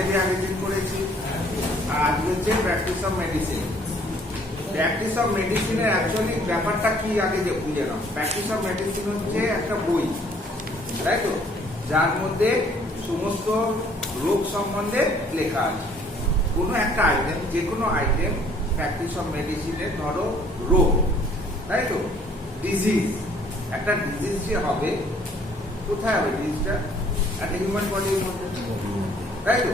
Surgery আগের দিন করেছি, আর আজকে হচ্ছে practice of medicine. Practice of মেডিসিনের অ্যাকচুয়ালি ব্যাপারটা কি আগে যে বুঝে নাও। প্র্যাকটিস অফ মেডিসিন হচ্ছে একটা বই, তাই তো, যার মধ্যে সমস্ত রোগ সম্বন্ধে লেখা আছে। কোনো একটা আইটেম, যে কোনো আইটেম প্র্যাকটিস অফ মেডিসিনে, ধরো রোগ, তাই তো, ডিজিজ, একটা ডিজিজ যে হবে, কোথায় হবে ডিজিজটা? একটা হিউম্যান বডির মধ্যে, তাই তো।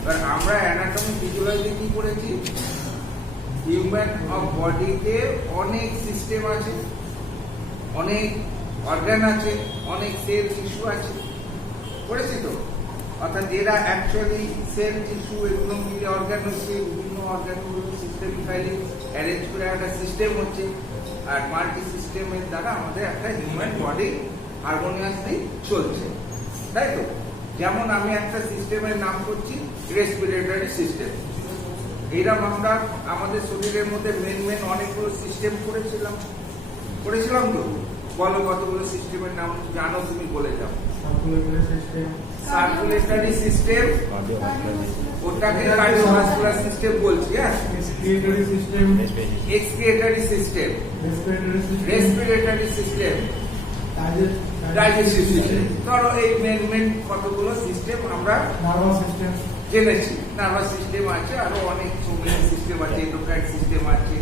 এবার আমরা অ্যানাটমি ফিজিওলজি কি করেছি? হিউম্যান বডিতে অনেক সিস্টেম আছে, অনেক অর্গান আছে, অনেক সেল টিস্যু আছে, করেছি তো। অর্থাৎ এরা অ্যাকচুয়ালি সেল টিস্যু এগুলো মিলে অর্গান হচ্ছে, বিভিন্ন অর্গানগুলো সিস্টেমিক্যালি অ্যারেঞ্জ করে একটা সিস্টেম হচ্ছে, আর মাল্টি সিস্টেমের দ্বারা আমাদের একটা হিউম্যান বডি হারমোনিয়াসলি চলছে, তাই তো। যেমন আমি একটা সিস্টেমের নাম করছি রেসপিরেটরি সিস্টেম। এইরকম আমরা আমাদের শরীরের মধ্যে মেন অনেকগুলো সিস্টেম করেছিলাম তো। বলো কতগুলো সিস্টেমের নাম জানো তুমি, বলে যাও। সার্কুলেটরি সিস্টেম, ওটাকে কার্ডিওভাস্কুলার সিস্টেম বলছি। হ্যাঁ, excretory system, respiratory system, digestive system. ধরো এই মেন কতগুলো সিস্টেম আমরা জেনেছি। নার্ভাস সিস্টেম আছে, আরো অনেক সিস্টেম আছে, এন্ডোক্রাইন সিস্টেম আছে।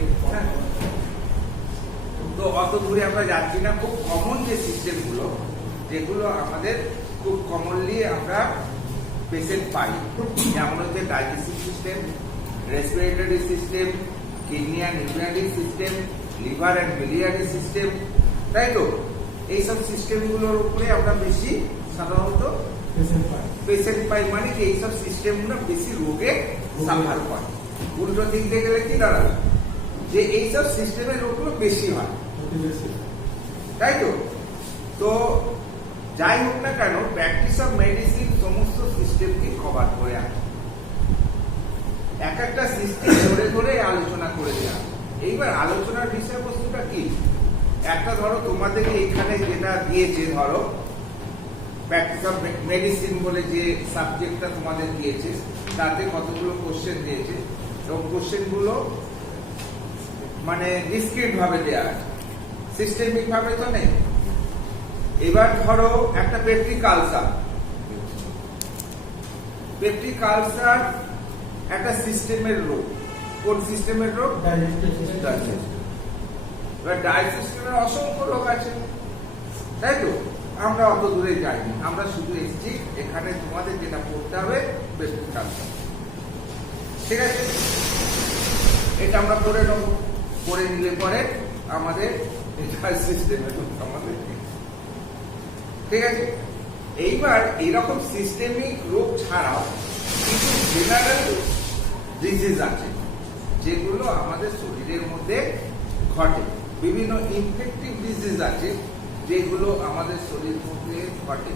তো অত দূরে আমরা যাচ্ছি না। খুব কমন যে সিস্টেম গুলো, যেগুলো আমাদের খুব কমনলি আমরা পেশেন্ট পাই, যেমন হচ্ছে digestive system, respiratory system, kidney and urinary system, liver and biliary system, তাই তো। এইসব সিস্টেমগুলোর উপরে আমরা বেশি সাধারণত পেশেন্ট পাই। মানে কি, এইসব সিস্টেমগুলো বেশি রোগে সাফার করে। উল্টো দিক দিয়ে গেলে কি দাঁড়াবে, যে এইসব সিস্টেমের রোগগুলো বেশি হয়, তাই তো। তো যাই হোক না কেন, প্র্যাকটিস অফ মেডিসিন সমস্ত সিস্টেমকে কভার করে আছে। এক একটা সিস্টেম ধরে ধরে আলোচনা করে দেওয়া। এইবার আলোচনার বিষয়বস্তুটা কি? একটা ধরো তোমাদেরকে এখানে যেটা দিয়েছে, ধরো প্র্যাকটিস অফ মেডিসিন বলে যে সাবজেক্টটা তোমাদের দিয়েছে, তাতে কতগুলো কোশ্চেন দিয়েছে, এবং কোশ্চেন গুলো মানে ডিসক্রিট ভাবে দেওয়া আছে, সিস্টেমিক ভাবে তো নেই। এবার ধরো একটা পেপটিক আলসার একটা সিস্টেমের রোগ। কোন সিস্টেমের রোগ? ডাইজেস্টিভের অসংখ্য রোগ আছে, তাই তো। আমরা অত দূরে যাইনি, আমরা শুধু এসেছি এখানে তোমাদের যেটা পড়তে হবে পেপটিক আলসার, ঠিক আছে। এটা আমরা পড়ে নেব, পড়ে নিলে পরে আমাদের সিস্টেমের রোগ আমাদের, ঠিক আছে। এইবার এইরকম সিস্টেমিক রোগ ছাড়াও কিছু জেনারেল ডিজিজ আছে, যেগুলো আমাদের শরীরের মধ্যে ঘটে। বিভিন্ন ইনফেক্টিভ ডিজিজ আছে, যেগুলো আমাদের শরীরের মধ্যে ঘটে।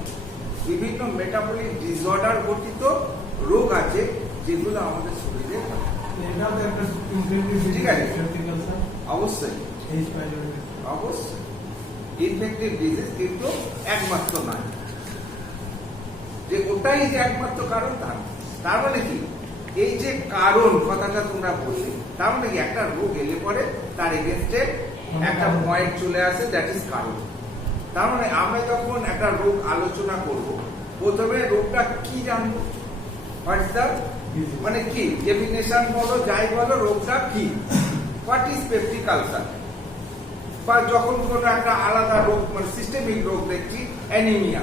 বিভিন্ন মেটাবলিক ডিসঅর্ডার গঠিত রোগ আছে, যেগুলো আমাদের শরীরে ঘটে, ঠিক আছে। অবশ্যই অবশ্যই ইনফেক্টিভ ডিজিজ, কিন্তু একমাত্র নয় যে ওটাই যে একমাত্র কারণ, তার মানে কি, এই যে কারণ কথাটা তোমরা বললে, তার মানে কি একটা রোগ এলে পরে তার এগেনস্টে একটা পয়েন্ট চলে আসে, দ্যাট ইজ কারণ। তার মানে আমরা যখন একটা রোগ আলোচনা করব, প্রথমে রোগটা কি জানবো, হোয়াটস দ্য, মানে কি ডেফিনেশন বলো, যাই বলো, রোগটা কি, হোয়াট ইজ পেপটিক আলসার। বা যখন কোনো একটা আলাদা রোগ, মানে সিস্টেমিক রোগ দেখছি, অ্যানিমিয়া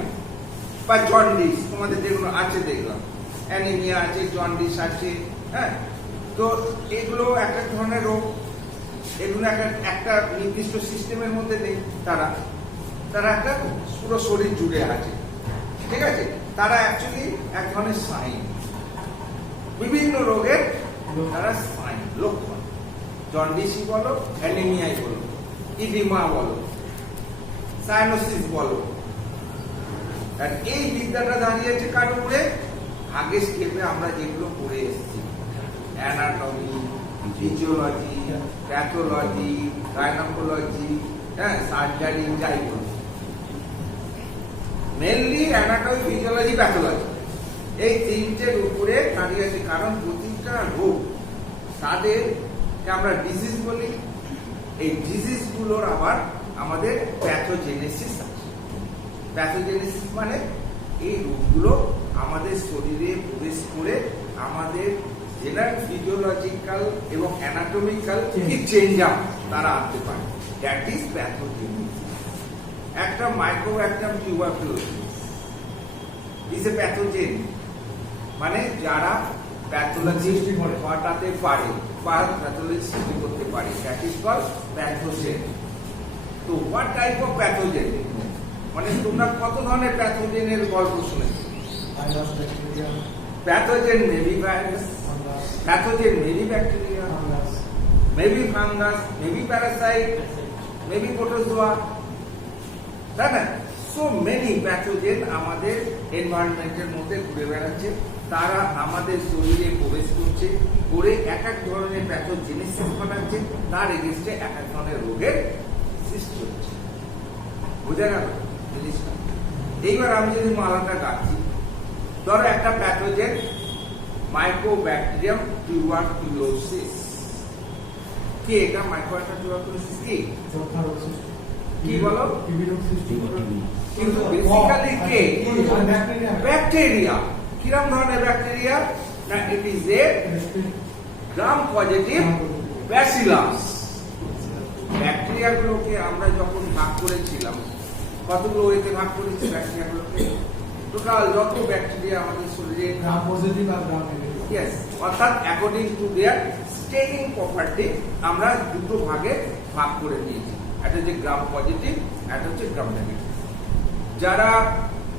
বা জন্ডিস, তোমাদের যেগুলো আছে দেখলাম, অ্যানিমিয়া আছে, জন্ডিস আছে, হ্যাঁ। তো এগুলো একটা ধরনের রোগ, এগুলো একটা নির্দিষ্ট সিস্টেমের মধ্যে নেই, তারা একটা পুরো শরীর জুড়ে আছে, ঠিক আছে। তারা অ্যাকচুয়ালি এক ধরনের সাইন, বিভিন্ন রোগের তারা সাইন, লক্ষণ। জন্ডিসই বলো, অ্যানিমিয়াই বলো, ইডিমা বলো, সাইনোসিস বলো। আর এই বিদ্যাটা দাঁড়িয়েছে কার উপরে? আগে স্টেপে আমরা যেগুলো পড়ে এসেছি, অ্যানাটমি, ফিজিওলজি, প্যাথোলজি, গাইনোকোলজি, হ্যাঁ, সার্জারি, যাই বলো, মেনলি অ্যানাটমি, ফিজিওলজি, প্যাথোলজি, এই তিনটের উপরে দাঁড়িয়ে আছে, কারণ প্রতিটা রোগ তাদের আমরা ডিজিজ বলি। এই ডিজিজ গুলোর আবার আমাদের প্যাথোজেনেসিস আছে। প্যাথোজেনেসিস মানে এই রোগগুলো আমাদের শরীরে প্রবেশ করে আমাদের জেনারেল ফিজিওলজিক্যাল এবং অ্যানাটমিক্যাল কি চেঞ্জ আপ তারা আনতে পারে, দ্যাট ইজ প্যাথোজেনেসিস। একটা mycobacterium tuberculosis is a pathogen, মানে যারা প্যাথোলজি ঘটাতে পারে বা প্যাথোলজি সৃষ্টি করতে পারে, দ্যাট ইজ কল্ড প্যাথোজেন। তো হোয়াট টাইপ অফ প্যাথোজেন, মানে তোমরা কত ধরনের প্যাথোজেনের গল্প শুনেছো? Pathogen maybe virus, pathogen maybe bacteria, maybe fungus, maybe Parasite, maybe protozoa, তাই না? সো মেনি প্যাথোজেন আমাদের এনভায়রনমেন্টের মধ্যে ঘুরে বেড়াচ্ছে, তারা আমাদের শরীরে প্রবেশ করছে, করে এক এক ধরনের প্যাথোজেনেসিস ঘটাচ্ছে, তার এগেইনস্টে এক এক ধরনের রোগের সৃষ্টি হচ্ছে। বোঝা গেল জিনিসটা? এইবার আমি যদি মালাটা গাচ্ছি, ধরো একটা প্যাথোজেন মাইক্রোব্যাকটেরিয়াম টিউবারকুলোসিস, কি এটা মাইক্রোব্যাকটেরিয়াম টিউবারকুলোসিস কি বলো? কিন্তু বেসিক্যালি কে? ব্যাকটেরিয়া। কিরকম ধরনের ব্যাকটেরিয়া? না, it is a gram positive bacillus. Bacteria গুলোকে আমরা যখন ভাগ করেছিলাম, কতগুলো ওয়েতে ভাগ করেছি ব্যাকটেরিয়া গুলোকে? টোটাল যত ব্যাকটেরিয়া আমাদের শরীরে গ্রাম পজিটিভ আর গ্রাম নেগেটিভ, ইয়েস, অর্থাৎ according to their staining property আমরা দুটো ভাগে ভাগ করে দিয়েছি। একটা হচ্ছে গ্রাম পজিটিভ, একটা হচ্ছে গ্রাম নেগেটিভ। যারা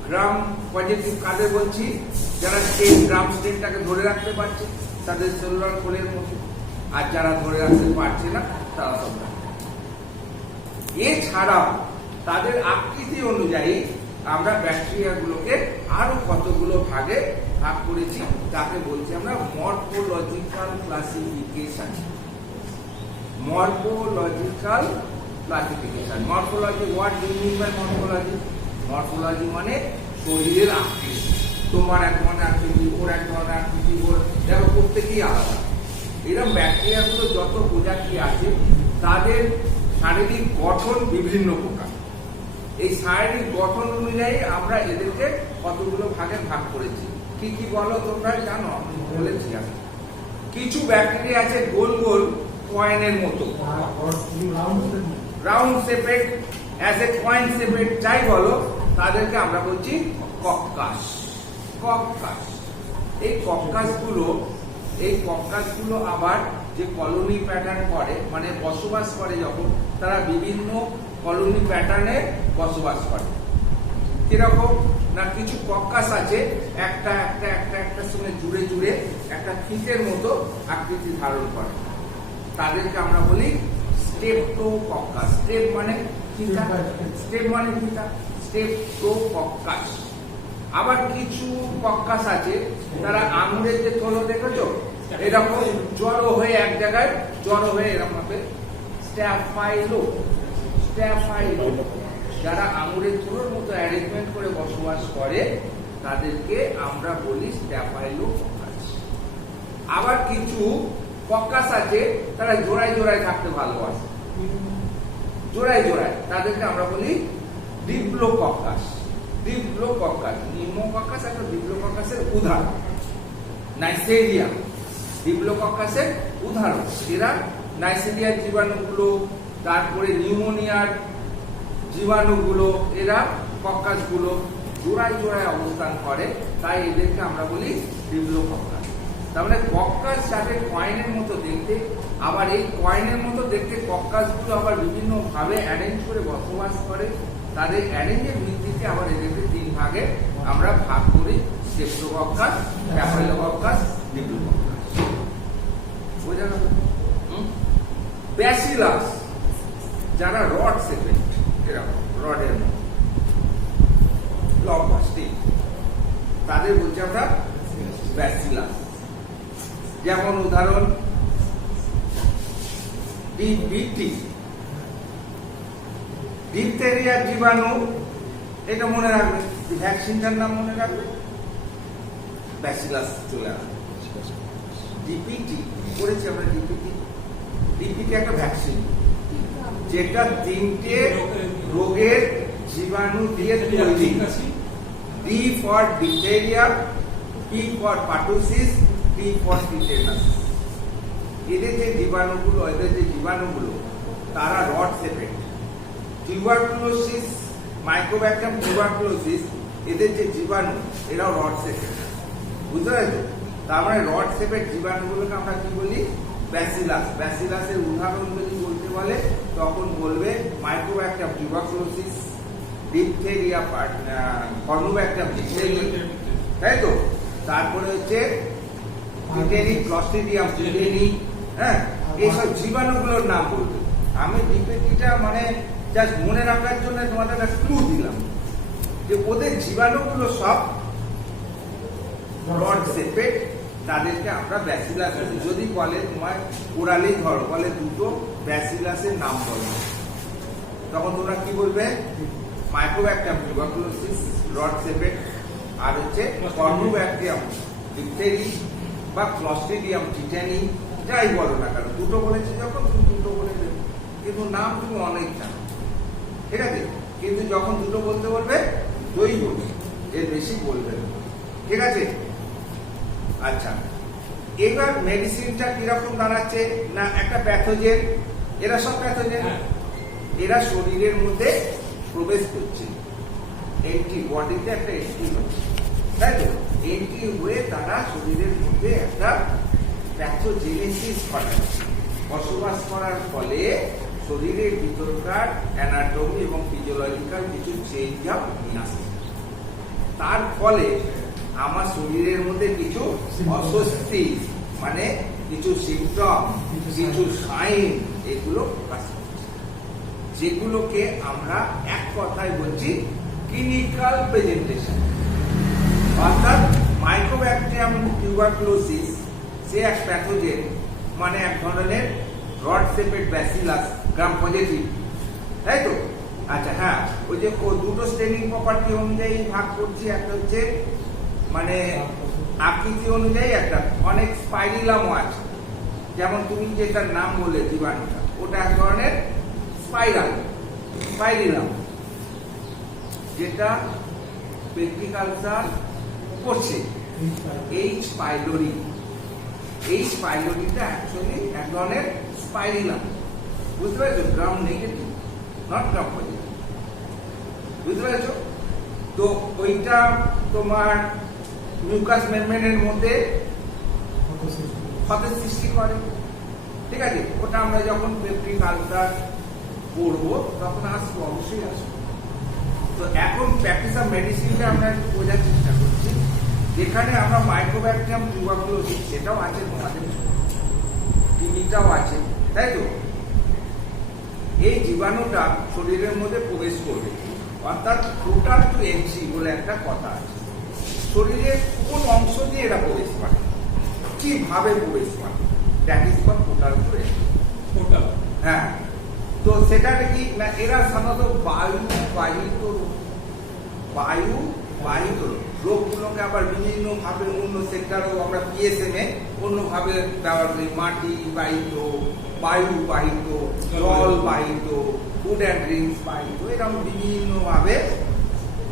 গ্রাম পজিটিভ কাদের বলছি? যারা স্টেন, গ্রাম স্টেনটাকে ধরে রাখতে পারছে তাদের সেলুলার কোলের মতো, আর যারা ধরে রাখতে পারছে না তারা সব রাখছে। এছাড়াও তাদের আকৃতি অনুযায়ী আমরা ব্যাকটেরিয়া গুলোকে আরো কতগুলো ভাগে ভাগ করেছি, তাকে বলছি আমরা morphological classification. Morphological classification. Morphology, what do you mean by morphology? Morphology মানে শরীরের আকৃতি। তোমার এক ধরনের আকৃতি, ওর এক ধরনের আকৃতি, ওর দেখো প্রত্যেকেই আলাদা। এরকম ব্যাকটেরিয়া গুলো যত প্রজাতি আছে তাদের শারীরিক গঠন বিভিন্ন প্রকার। এই শারীরিক গঠন অনুযায়ী আমরা এদেরকে কতগুলো ভাগে ভাগ করেছি। কি কি বলো তোমরা জানো? আমি বলেছি। কিছু ব্যাকটেরিয়া আছে গোল গোল কয়েনের মতো, round shaped, as a coin shaped, যাই বলো, তাদেরকে আমরা বলছি কক্কাস। কক্কাস। এই কক্কাস গুলো আবার যে কলোনি প্যাটার্ন করে, মানে বসবাস করে যখন, তারা বিভিন্ন কলোনি প্যাটার্নে বসবাস করে। কিরকম না, কিছু কক্কাস আছে একটা একটা একটা একটার সঙ্গে জুড়ে জুড়ে একটা ফিতের মতো আকৃতি ধারণ করে, তাদেরকে আমরা বলি স্টেপটোকক্কাস। স্টেপ মানে ফিতা, স্টেপ মানে ফিতা, স্টেপটোকক্কাস। আবার কিছু কক্কাস আছে তারা আঙুরের যে থলো দেখেছো, এরকম জড়ো হয়ে এক জায়গায় জড়ো হয়ে এরকম হবে স্ট্যাফাইলো। স্ট্যাফাইলো যারা আঙুরের থলোর মতো অ্যারেঞ্জমেন্ট করে বসবাস করে তাদেরকে আমরা বলি স্ট্যাফাইলো কক্কাস। আবার কিছু কক্কাস আছে তারা জোড়ায় জোড়ায় থাকতে ভালোবাসে, জোড়ায় জোড়ায়, তাদেরকে আমরা বলি ডিপ্লোকক্কাস। ডিপ্লোকক্কাস, নিম্নোকক্কাস একটা ডিপ্লোকক্কাসের উদাহরণ। নাইসেরিয়া ডিপ্লোকক্কাসের উদাহরণ। এরা নাইসেরিয়ার জীবাণুগুলো, তারপরে নিউমোনিয়ার জীবাণুগুলো, এরা কক্কাসগুলো জোড়ায় জোড়ায় অবস্থান করে, তাই এদেরকে আমরা বলি ডিপ্লোকক্কাস। তার মানে কক্কাস যাদের কয়েনের মতো দেখতে, আবার এই কয়েনের মতো দেখতে কক্কাসগুলো আবার বিভিন্ন ভাবে অ্যারেঞ্জ করে বসবাস করে, তাদের অ্যারেঞ্জের ভিত্তিতে আবার এদেরকে তিন ভাগে আমরা ভাগ করি: স্টেপটোকক্কাস, স্ট্যাফাইলোকক্কাস, ডিপ্লোকক্কাস। বোঝা গেল? ব্যাসিলাস যারা রড শেপের, এরকম রডের মতো লম্বা স্টিক, তাদের বলছি আমরা ব্যাসিলাস। যেমন উদাহরণ ডিপথেরিয়া। ডিপথেরিয়ার জীবাণু, এটা মনে রাখবে, ভ্যাকসিনটার নাম মনে রাখবে। ব্যাসিলাস চলে আসবে। ডিপিটি করেছি আমরা, ডিপিটি একটা ভ্যাকসিন যেটা 3টে রোগের জীবাণু দিয়ে তৈরি। D for diphtheria, P for pertussis, T for tetanus. এদের যে জীবাণুগুলো তারা রড শেপের। টিউবারকুলোসিস, মাইক্রোব্যাকটেরিয়াম টিউবারকুলোসিস, এদের যে জীবাণু এরাও রড শেপের। বুঝতে পারছো? তার মানে রড শেপের জীবাণুগুলোকে আমরা কি বলি? ব্যাসিলাস। ব্যাসিলাসের উদাহরণ যদি বলতে বলে তখন বলবে মাইক্রোব্যাকটেরিয়াম টিউবারকুলোসিস, ডিপথেরিয়া, কর্নোব্যাকটেরিয়াম ডিপথেরিয়া, তাই তো? তারপরে হচ্ছে টিটেনি, ক্লস্ট্রিডিয়াম টিটেনি, হ্যাঁ, এইসব জীবাণুগুলোর নাম বলবে। আমি ডিপিটিটা মানে জাস্ট মনে রাখার জন্য তোমাদের একটা ক্লু দিলাম যে ওদের জীবাণুগুলো সব রড শেপের, তাদেরকে আমরা ব্যাসিলাস। যদি বলে তোমার ওরালি ধরো, বলে দুটো ব্যাসিলাসের নাম বলো, তখন তোমরা কি বলবে? মাইক্রোব্যাকটেরিয়াম টিউবারকুলোসিস রড শেপের, আর হচ্ছে কর্নোব্যাকটেরিয়াম ডিপথেরি বা ক্লস্ট্রিডিয়াম টিটেনি, যাই বলো না কেন, দুটো বলেছি যখন তুমি দুটো বলে দেবে, কিন্তু নাম তুমি অনেক জানো, ঠিক আছে? কিন্তু যখন দুটো বলতে বলবে দুটোই বলবে, এর বেশি বলবে না, ঠিক আছে? আচ্ছা, এবার মেডিসিনটা কিরকম দাঁড়াচ্ছে না, একটা প্যাথোজেন, এরা সব প্যাথোজেন, এরা শরীরের মধ্যে প্রবেশ করছে, এন্ট্রি, বডিতে একটা এন্ট্রি হচ্ছে, তাই তো? এন্ট্রি হয়ে তারা শরীরের মধ্যে একটা প্যাথোজেনেসিস ঘটাচ্ছে। বসবাস করার ফলে শরীরের ভিতরকার অ্যানাটমি এবং ফিজিওলজিক্যাল কিছু চেঞ্জ আপ নিয়ে আসে। তার ফলে আমার শরীরের মধ্যে কিছু অস্বস্তি, মানে কিছু সিমটম, কিছু সাইন, এগুলো প্রকাশ করছে, যেগুলোকে আমরা এক কথায় বলছি ক্লিনিক্যাল প্রেজেন্টেশন। অর্থাৎ মাইক্রোব্যাকটেরিয়াম টিউবারকুলোসিস সে এক প্যাথোজেন, মানে এক ধরনের rod shaped bacillus, gram positive, তাই তো? আচ্ছা, হ্যাঁ, ওই যে দুটো স্টেনিং প্রপার্টি অনুযায়ী ভাগ করছি, একটা হচ্ছে মানে আকৃতি অনুযায়ী, একটা অনেক স্পাইরিলামও আছে, যেমন তুমি যেটার নাম বললে জীবাণুটা, ওটা এক ধরনের স্পাইরিলাম, যেটা পেট্রিকালচার করছে। এইচ পাইলোরি, এইচ পাইলোরিটা অ্যাকচুয়ালি এক ধরনের স্পাইরিলাম, বুঝতে পেরেছো? Gram negative, not gram positive, বুঝতে পেরেছো? তো ওইটা তোমার মিউকাস মেমব্রেনের মধ্যে ক্ষতের সৃষ্টি করে, ঠিক আছে? ওটা আমরা যখন পেপটিক আলসার পড়বো তখন আসবো, অবশ্যই আসবো। তো এখন প্র্যাকটিস অফ মেডিসিনটা আমরা একটু বোঝার চেষ্টা করছি, যেখানে আমরা মাইক্রোব্যাকটেরিয়াম টিউবারকুলোসিস, সেটাও আছে তোমাদের, টিবিটাও আছে, তাই তো? এই জীবাণুটা শরীরের মধ্যে প্রবেশ করবে, অর্থাৎ টোটাল টু এন্ট্রি বলে একটা কথা আছে। শরীরের কোন অংশ দিয়ে এরা প্রবেশ করে, কিভাবে প্রবেশ করে, that is called total to entry. হ্যাঁ, তো সেটা কি না, এরা সাধারণত বায়ু রোগগুলোকে আবার বিভিন্ন ভাবে অন্য সেক্টরেও আমরা পিএসএম এ অন্যভাবে ব্যবহার করি, মাটি বাহিত, বায়ু বাহিত, জল বাহিত, ফুড অ্যান্ড ড্রিঙ্কস বাহিত, এরকম বিভিন্ন ভাবে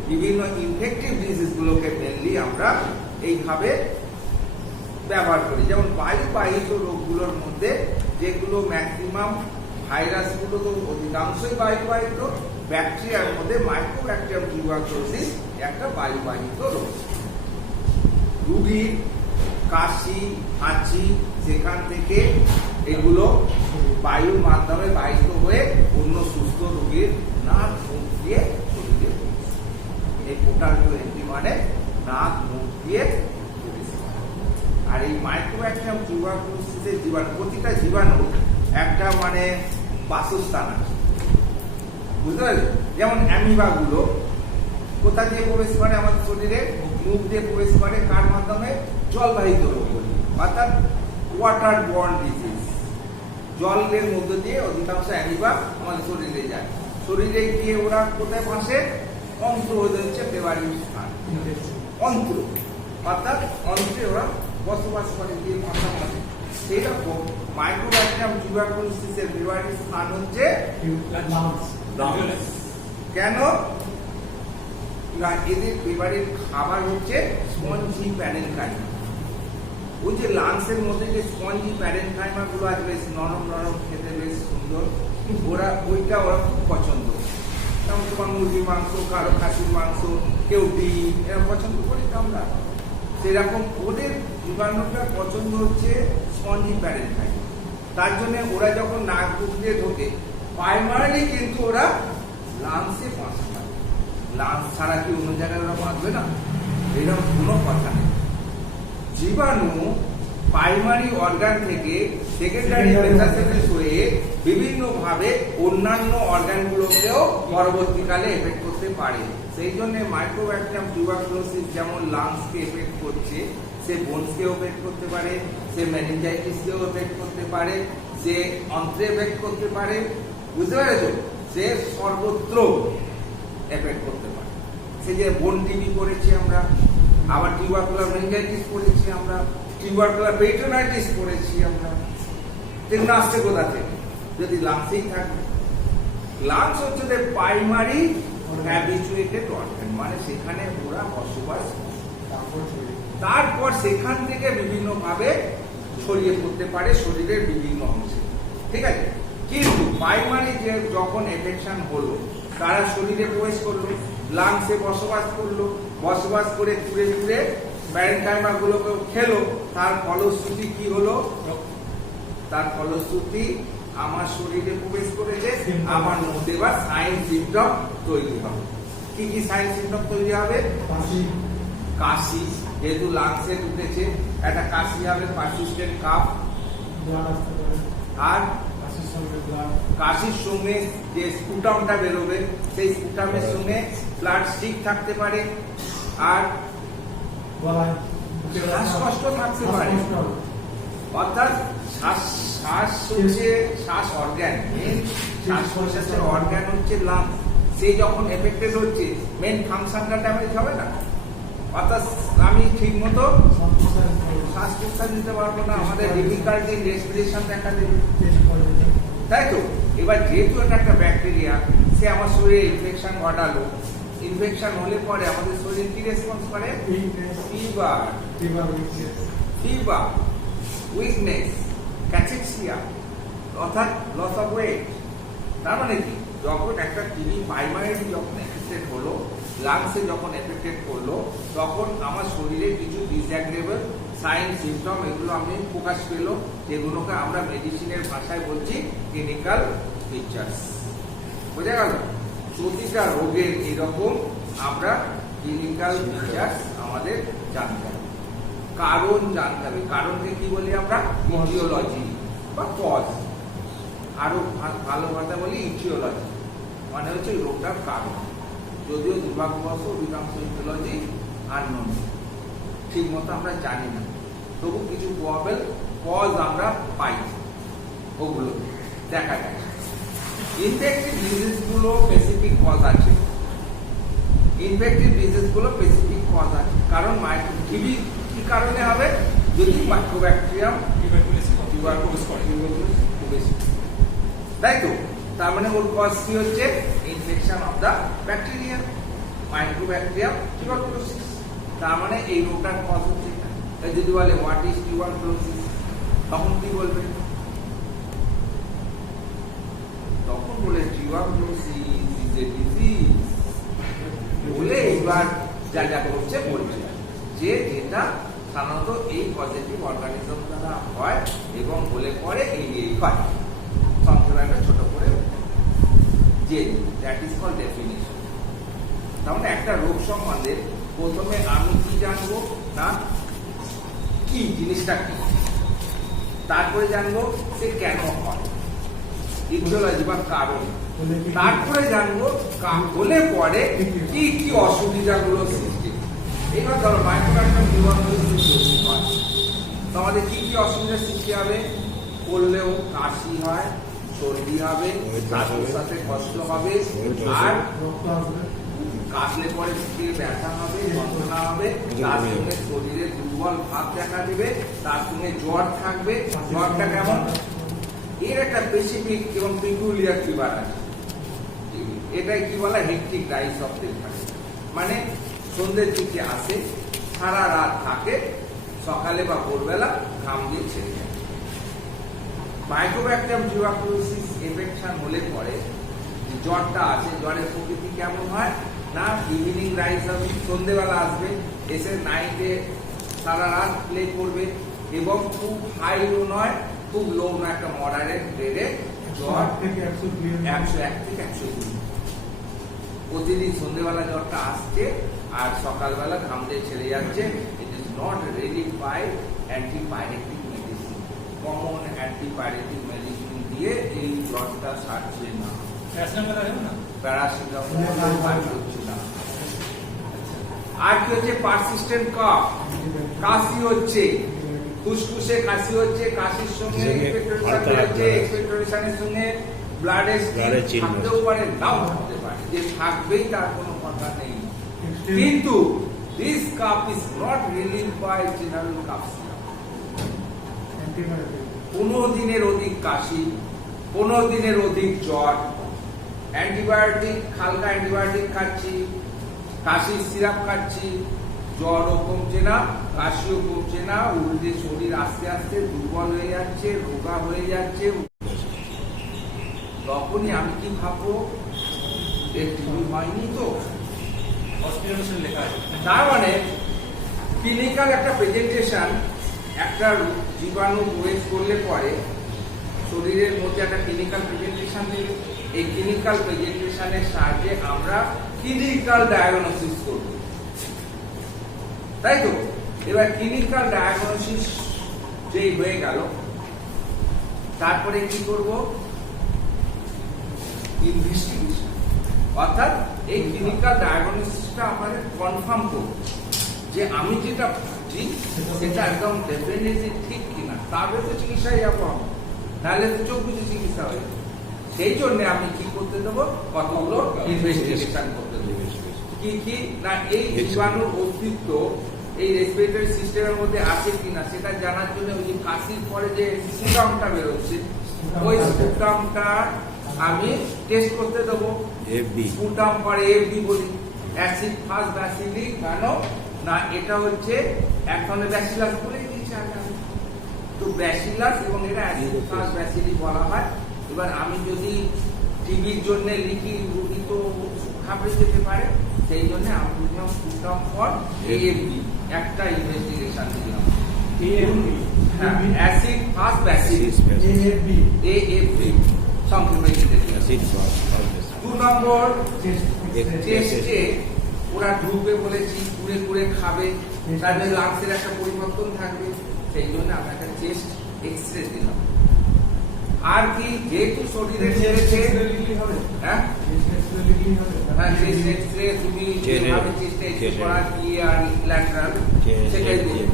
বিভিন্ন ইনফেক্টিভ ডিজিজ গুলোকে মেনলি আমরা এইভাবে ব্যবহার করি। যেমন বায়ু বাহিত রোগগুলোর মধ্যে যেগুলো ম্যাক্সিমাম, ভাইরাসগুলো তো অধিকাংশই বায়ুবাহিত, ব্যাকটেরিয়ার মধ্যে মাইক্রোব্যাকটেরিয়াম টিউবারকুলোসিস একটা বায়ুবাহিত রোগ। রোগীর কাশি, হাঁচি, সেখান থেকে এগুলো বায়ুর মাধ্যমে বাহিত হয়ে অন্য সুস্থ রোগীর নাক মুখ দিয়ে শরীরে প্রবেশ। এই টোটাল টু এন্ট্রি মানে নাক মুখ দিয়ে প্রবেশ। আর এই মাইক্রোব্যাকটেরিয়াম টিউবারকুলোসিসের জীবাণু, প্রতিটা জীবাণু একটা মানে বাসস্থান আছে, বুঝতে পারছো? যেমন অ্যামিবা গুলো কোথা দিয়ে প্রবেশ করে আমাদের শরীরে? মুখ দিয়ে প্রবেশ করে, কার মাধ্যমে? জলবাহিত রোগগুলি, অর্থাৎ ওয়াটার বর্ন ডিজিজ। জলের মধ্য দিয়ে অধিকাংশ অ্যামিবা আমাদের শরীরে যায়। শরীরে গিয়ে ওরা কোথায় ফাঁসে? অন্ত্র হচ্ছে ফেভারিট স্থান, অন্ত্র। অর্থাৎ অন্ত্রে ওরা বসবাস করে দিয়ে মাথা মারে। সেইরকম মাইক্রোব্যাকটেরিয়াম টিউবারকুলোসিসের বিবাহের স্থান হচ্ছে লাংস। কেন? না, এদের ফেভারিট খাবার হচ্ছে স্পঞ্জি প্যারেনকাইমা। ওই যে লাংসের মধ্যে যে স্পঞ্জি প্যারেনকাইমা গুলো আছে বেশ নরম নরম, খেতে বেশ সুন্দর, ওরা খুব পছন্দ। যেমন তোমার মুরগির মাংস, কারো খাসির মাংস, কেউ ডিম, এরা পছন্দ করি তো আমরা। সেরকম ওদের জীবাণুটা পছন্দ হচ্ছে স্পঞ্জি প্যারেনকাইমা। তার জন্য ওরা যখন নাক মুখ দিয়ে ঢোকে প্রাইমারি কিন্তু ওরা লাংসে বাসা বাঁধে। লাংস ছাড়া কি অন্য জায়গায় ওরা বাঁধবে না? এরকম কোনো কথা নেই। জীবাণু প্রাইমারি অর্গান থেকে সেকেন্ডারি মেটাস্টেসিস হয়ে বিভিন্ন ভাবে অন্যান্য অর্গানগুলোকেও পরবর্তীকালে এফেক্ট করতে পারে। সেই জন্য মাইক্রোব্যাকটেরিয়াম টিউবারকুলোসিস যেমন লাংসকে এফেক্ট করছে, সে বোনসকেও এফেক্ট করতে পারে, সে মেনিনজাইটিসকেও এফেক্ট করতে পারে, সে অন্ত্রে এফেক্ট করতে পারে, বুঝতে পেরেছো? সে সর্বত্র এফেক্ট করতে পারে। সে যে বোন টিবি করেছি আমরা, আবার টিউবারকুলার মেনিনজাইটিস করেছি আমরা, টিউবারকুলার পেরিটোনাইটিস করেছি আমরা। এগুলো আসছে কোথা থেকে? যদি লাংসেই থাকে। লাংস হচ্ছে প্রাইমারি হ্যাবিচুয়েটেড অর্গান, মানে সেখানে ওরা বসবাস, তারপর সেখান থেকে বিভিন্ন ভাবে ছড়িয়ে পড়তে পারে শরীরের বিভিন্ন অংশে, ঠিক আছে? কিন্তু প্রাইমারি যে যখন ইনফেকশন হলো, তারা শরীরে প্রবেশ করলো, লাংসে বসবাস করলো, বসবাস করে ঘুরে ঘুরে প্যারেনকাইমা গুলোকে খেলো। তার ফলশ্রুতি কি হলো? তার ফলশ্রুতি আমার শরীরে প্রবেশ করেছে, আমার মধ্যে এবার সাইন সিমটম তৈরি হবে। কি কি সাইন সিমটম তৈরি হবে? কাশি, যেহেতু লাংসে ঢুকেছে, একটা কাশি হবে, পারসিস্টেন্ট কাফ। আর কাশির সঙ্গে যে স্পুটামটা বেরোবে, সেই স্পুটামের সঙ্গে ব্লাড স্টিক থাকতে পারে, আর শ্বাসকষ্ট থাকতে পারে। অর্থাৎ শ্বাস হচ্ছে শ্বাস অর্গান, শ্বাস প্রশ্বাসের অর্গান হচ্ছে লাংস। সে যখন এফেক্টেড হচ্ছে, মেন ফাংশনটা ড্যামেজ হবে না। অর্থাৎ আমি ঠিক মতো শ্বাস প্রশ্বাস নিতে পারবো না, আমাদের ডিফিকাল্টি রেসপিরেশন দেখা দেবে, তাই তো? এবার যেহেতু এটা একটা ব্যাকটেরিয়া, সে আমার শরীরে ইনফেকশন ঘটালো। ইনফেকশন হলে পরে আমাদের শরীর কি রেসপন্স করে? ফিভার, উইকনেস, ক্যাচেক্সিয়া, অর্থাৎ লস অফ ওয়েট। তার মানে কি? যখন একটা টিবি প্রাইমারি যখন এফেক্টেড হলো, লাংসে যখন এফেক্টেড করলো, তখন আমার শরীরে কিছু ডিসঅ্যাগ্রেবল সাইন সিমটম, এগুলো আমি প্রকাশ পেলো, যেগুলোকে আমরা মেডিসিনের ভাষায় বলছি ক্লিনিক্যাল ফিচার্স। বোঝা গেল? প্রতিটা রোগের এরকম আমরা ক্লিনিক্যাল ফিচার্স আমাদের জানতে হবে, কারণ জানতে হবে। কারণকে কি বলি আমরা? ইটিওলজি বা কজ। আরো ভালো কথা বলি ইটিওলজি, মানে হচ্ছে রোগটার কারণ। যদিও দুর্ভাগ্যবশ অধিকাংশ ইটিওলজি আননোন, ঠিক মতো আমরা জানি না, তবু কিছু প্রবাবল কজ আমরা পাই, ওগুলো দেখা যায়। ইনফেক্টিভ ডিজিজ গুলো স্পেসিফিক কজ আছে, ইনফেক্টিভ ডিজিজ গুলো স্পেসিফিক কজ আছে। কারণ টিবি কি কারণে হবে? যদি মাইক্রোব্যাকটেরিয়াম টিউবারকুলোসিস করে, তাই তো? তার মানে ওর কজ কি হচ্ছে? Infection of the bacteria, mycobacterium tuberculosis. তার মানে এই রোগটার কজ হচ্ছে। যদি বলে হোয়াট ইজ টিউবারকুলোসিস, তখন কি বলবে? তখন বলে টিউবারকুলোসিস ইজ এ ডিজিজ বলে এইবার যা যা করছে বলছে যে যেটা সাধারণত এই পজিটিভ অর্গানিজম দ্বারা হয় এবং বলে পরে এই হয়। সংক্ষেপে একটা ছোট করে যে দ্যাট ইজ কল ডেফিনিশন। তাহলে একটা রোগ সম্বন্ধে প্রথমে আমি কি জানবো? না কি জিনিসটা কি, তারপরে জানবো সে কেন হয়, ইটিওলজি বা কারণ, তারপরে জানবো হলে পরে কি কি অসুবিধাগুলো সৃষ্টি। এবার ধরো মাইক্রোব্যাকটেরিয়াম টিউবারকুলোসিস হয়, তোমাদের কি কি অসুবিধার সৃষ্টি হবে? করলেও কাশি হয়, সর্দি হবে, শ্বাস প্রশ্বাসে কষ্ট হবে, আর কাশলে পরে বুকে ব্যথা হবে, যন্ত্রণা হবে, তার সঙ্গে শরীরে দুর্বল ভাব দেখা দেবে, তার সঙ্গে জ্বর থাকবে। জ্বরটা কেমন? এর একটা স্পেসিফিক এবং পিকুলিয়ার ফিভার আছে। এটাই কি বলা? Hectic rice of temperature. মানে সন্ধ্যের দিকে আসে, সারা রাত থাকে, সকালে বা ভোরবেলা ঘাম দিয়ে ছেড়ে যায়। মাইক্রোব্যাকটেরিয়াম টিউবারকুলোসিস ইনফেকশন হলে পরে জ্বরটা আছে, জ্বরের প্রকৃতি কেমন হয় না ইভিনিং রাইজ হবে, সন্ধ্যেবেলা আসবে, এসে নাইটে সারা রাত প্লে করবে এবং খুব হাইও নয় খুব লো নয়, একটা মডারেট গ্রেডে জ্বর 101 থেকে 102। প্রতিদিন সন্ধ্যেবেলা জ্বরটা আসছে আর সকালবেলা ঘাম দিয়ে ছেড়ে যাচ্ছে। It is not ready by antipyretic medicine. Common antipyretic medicine দিয়ে এই জ্বরটা সারছে না। প্যারাসিটামল হচ্ছে না। আর কি হচ্ছে? পারসিস্টেন্ট কাফ, কাশি হচ্ছে, ফুসফুসে কাশি হচ্ছে, কাশির সঙ্গে এক্সপেক্টোরেশন হচ্ছে, এক্সপেক্টোরেশনের সঙ্গে ব্লাডের থাকতেও পারে, নাও থাকতে পারে, যে থাকবেই তার কোনো কথা নেই। কিন্তু this cough is not relieve by general cough syrup. 15 দিনের অধিক কাশি, 15 দিনের অধিক জ্বর, অ্যান্টিবায়োটিক, হালকা অ্যান্টিবায়োটিক খাচ্ছি, কাশির সিরাপ খাচ্ছি, জ্বরও কমছে না, কাশিও কমছে না, উল্টে শরীর আস্তে আস্তে দুর্বল হয়ে যাচ্ছে, রোগা হয়ে যাচ্ছে। তখনই আমি কি ভাববো? টিবি হয়নি তো। তার মানে ক্লিনিক্যাল একটা প্রেজেন্টেশন, একটা জীবাণু প্রবেশ করলে পরে শরীরের মধ্যে একটা ক্লিনিক্যাল প্রেজেন্টেশন দেবে। এই ক্লিনিক্যাল প্রেজেন্টেশনের সাহায্যে আমরা ক্লিনিক্যাল ডায়াগনোসিস করব, তাই তো? এবার ক্লিনিক্যাল ডায়াগনোসিস যেই হয়ে গেল, তারপরে কি করব? ইনভেস্টিগেশন। অর্থাৎ এই ক্লিনিক্যাল ডায়াগনোসিসটা আমাদের কনফার্ম করব যে আমি যেটা ভাবছি সেটা একদম ডেফিনেটলি ঠিক কিনা, তবে তো চিকিৎসায় যাবো আমি, নাহলে তো চোখ বুঝে চিকিৎসা হয়ে যাবে। সেই জন্য আমি কি করতে দেবো? কতগুলো ইনভেস্টিগেশন করতে দেবো। কি কি না, এই জীবাণুর অস্তিত্ব এই রেসপিরেটরি সিস্টেমের মধ্যে আছে কিনা সেটা জানার জন্য ওই যে কাশির পরে যে স্পুটামটা বেরোচ্ছে, ওই স্পুটামটা আমি টেস্ট করতে দেবো। স্পুটাম পরে এফবি বলি, অ্যাসিড ফাস্ট ব্যাসিলি। কেন না এটা হচ্ছে এক ধরনের ব্যাসিলাস বলে দিয়েছে আগে। তো ব্যাসিলাস এবং এটা অ্যাসিড ফাস্ট ব্যাসিলি বলা হয়। এবার আমি যদি টিবির জন্য লিখি, রুগী তো ঘাবড়ে যেতে পারে, সেই জন্য আমি বুঝলাম স্পুটাম ফর এএফবি, একটা ইনভেস্টিগেশন দিলাম। হ্যাঁ, অ্যাসিড ফাস্ট ব্যাসিলি, এএফবি সংক্ষেপে দিলাম। 2 নম্বর চেস্টে ওরা ঢুকবে বলেছি, কুড়ে কুড়ে খাবে, তাদের লাংসের একটা পরিবর্তন থাকবে, সেই জন্য আমরা একটা চেস্ট এক্সরে দিলাম। আর কি, যেহেতু শরীরে ছেড়েছে, হ্যাঁ হ্যাঁ চেস্ট এক্সরে তুমি যেভাবে চেস্ট এক্সরে করা কি আর ল্যাটারাল সেটাই দিলে,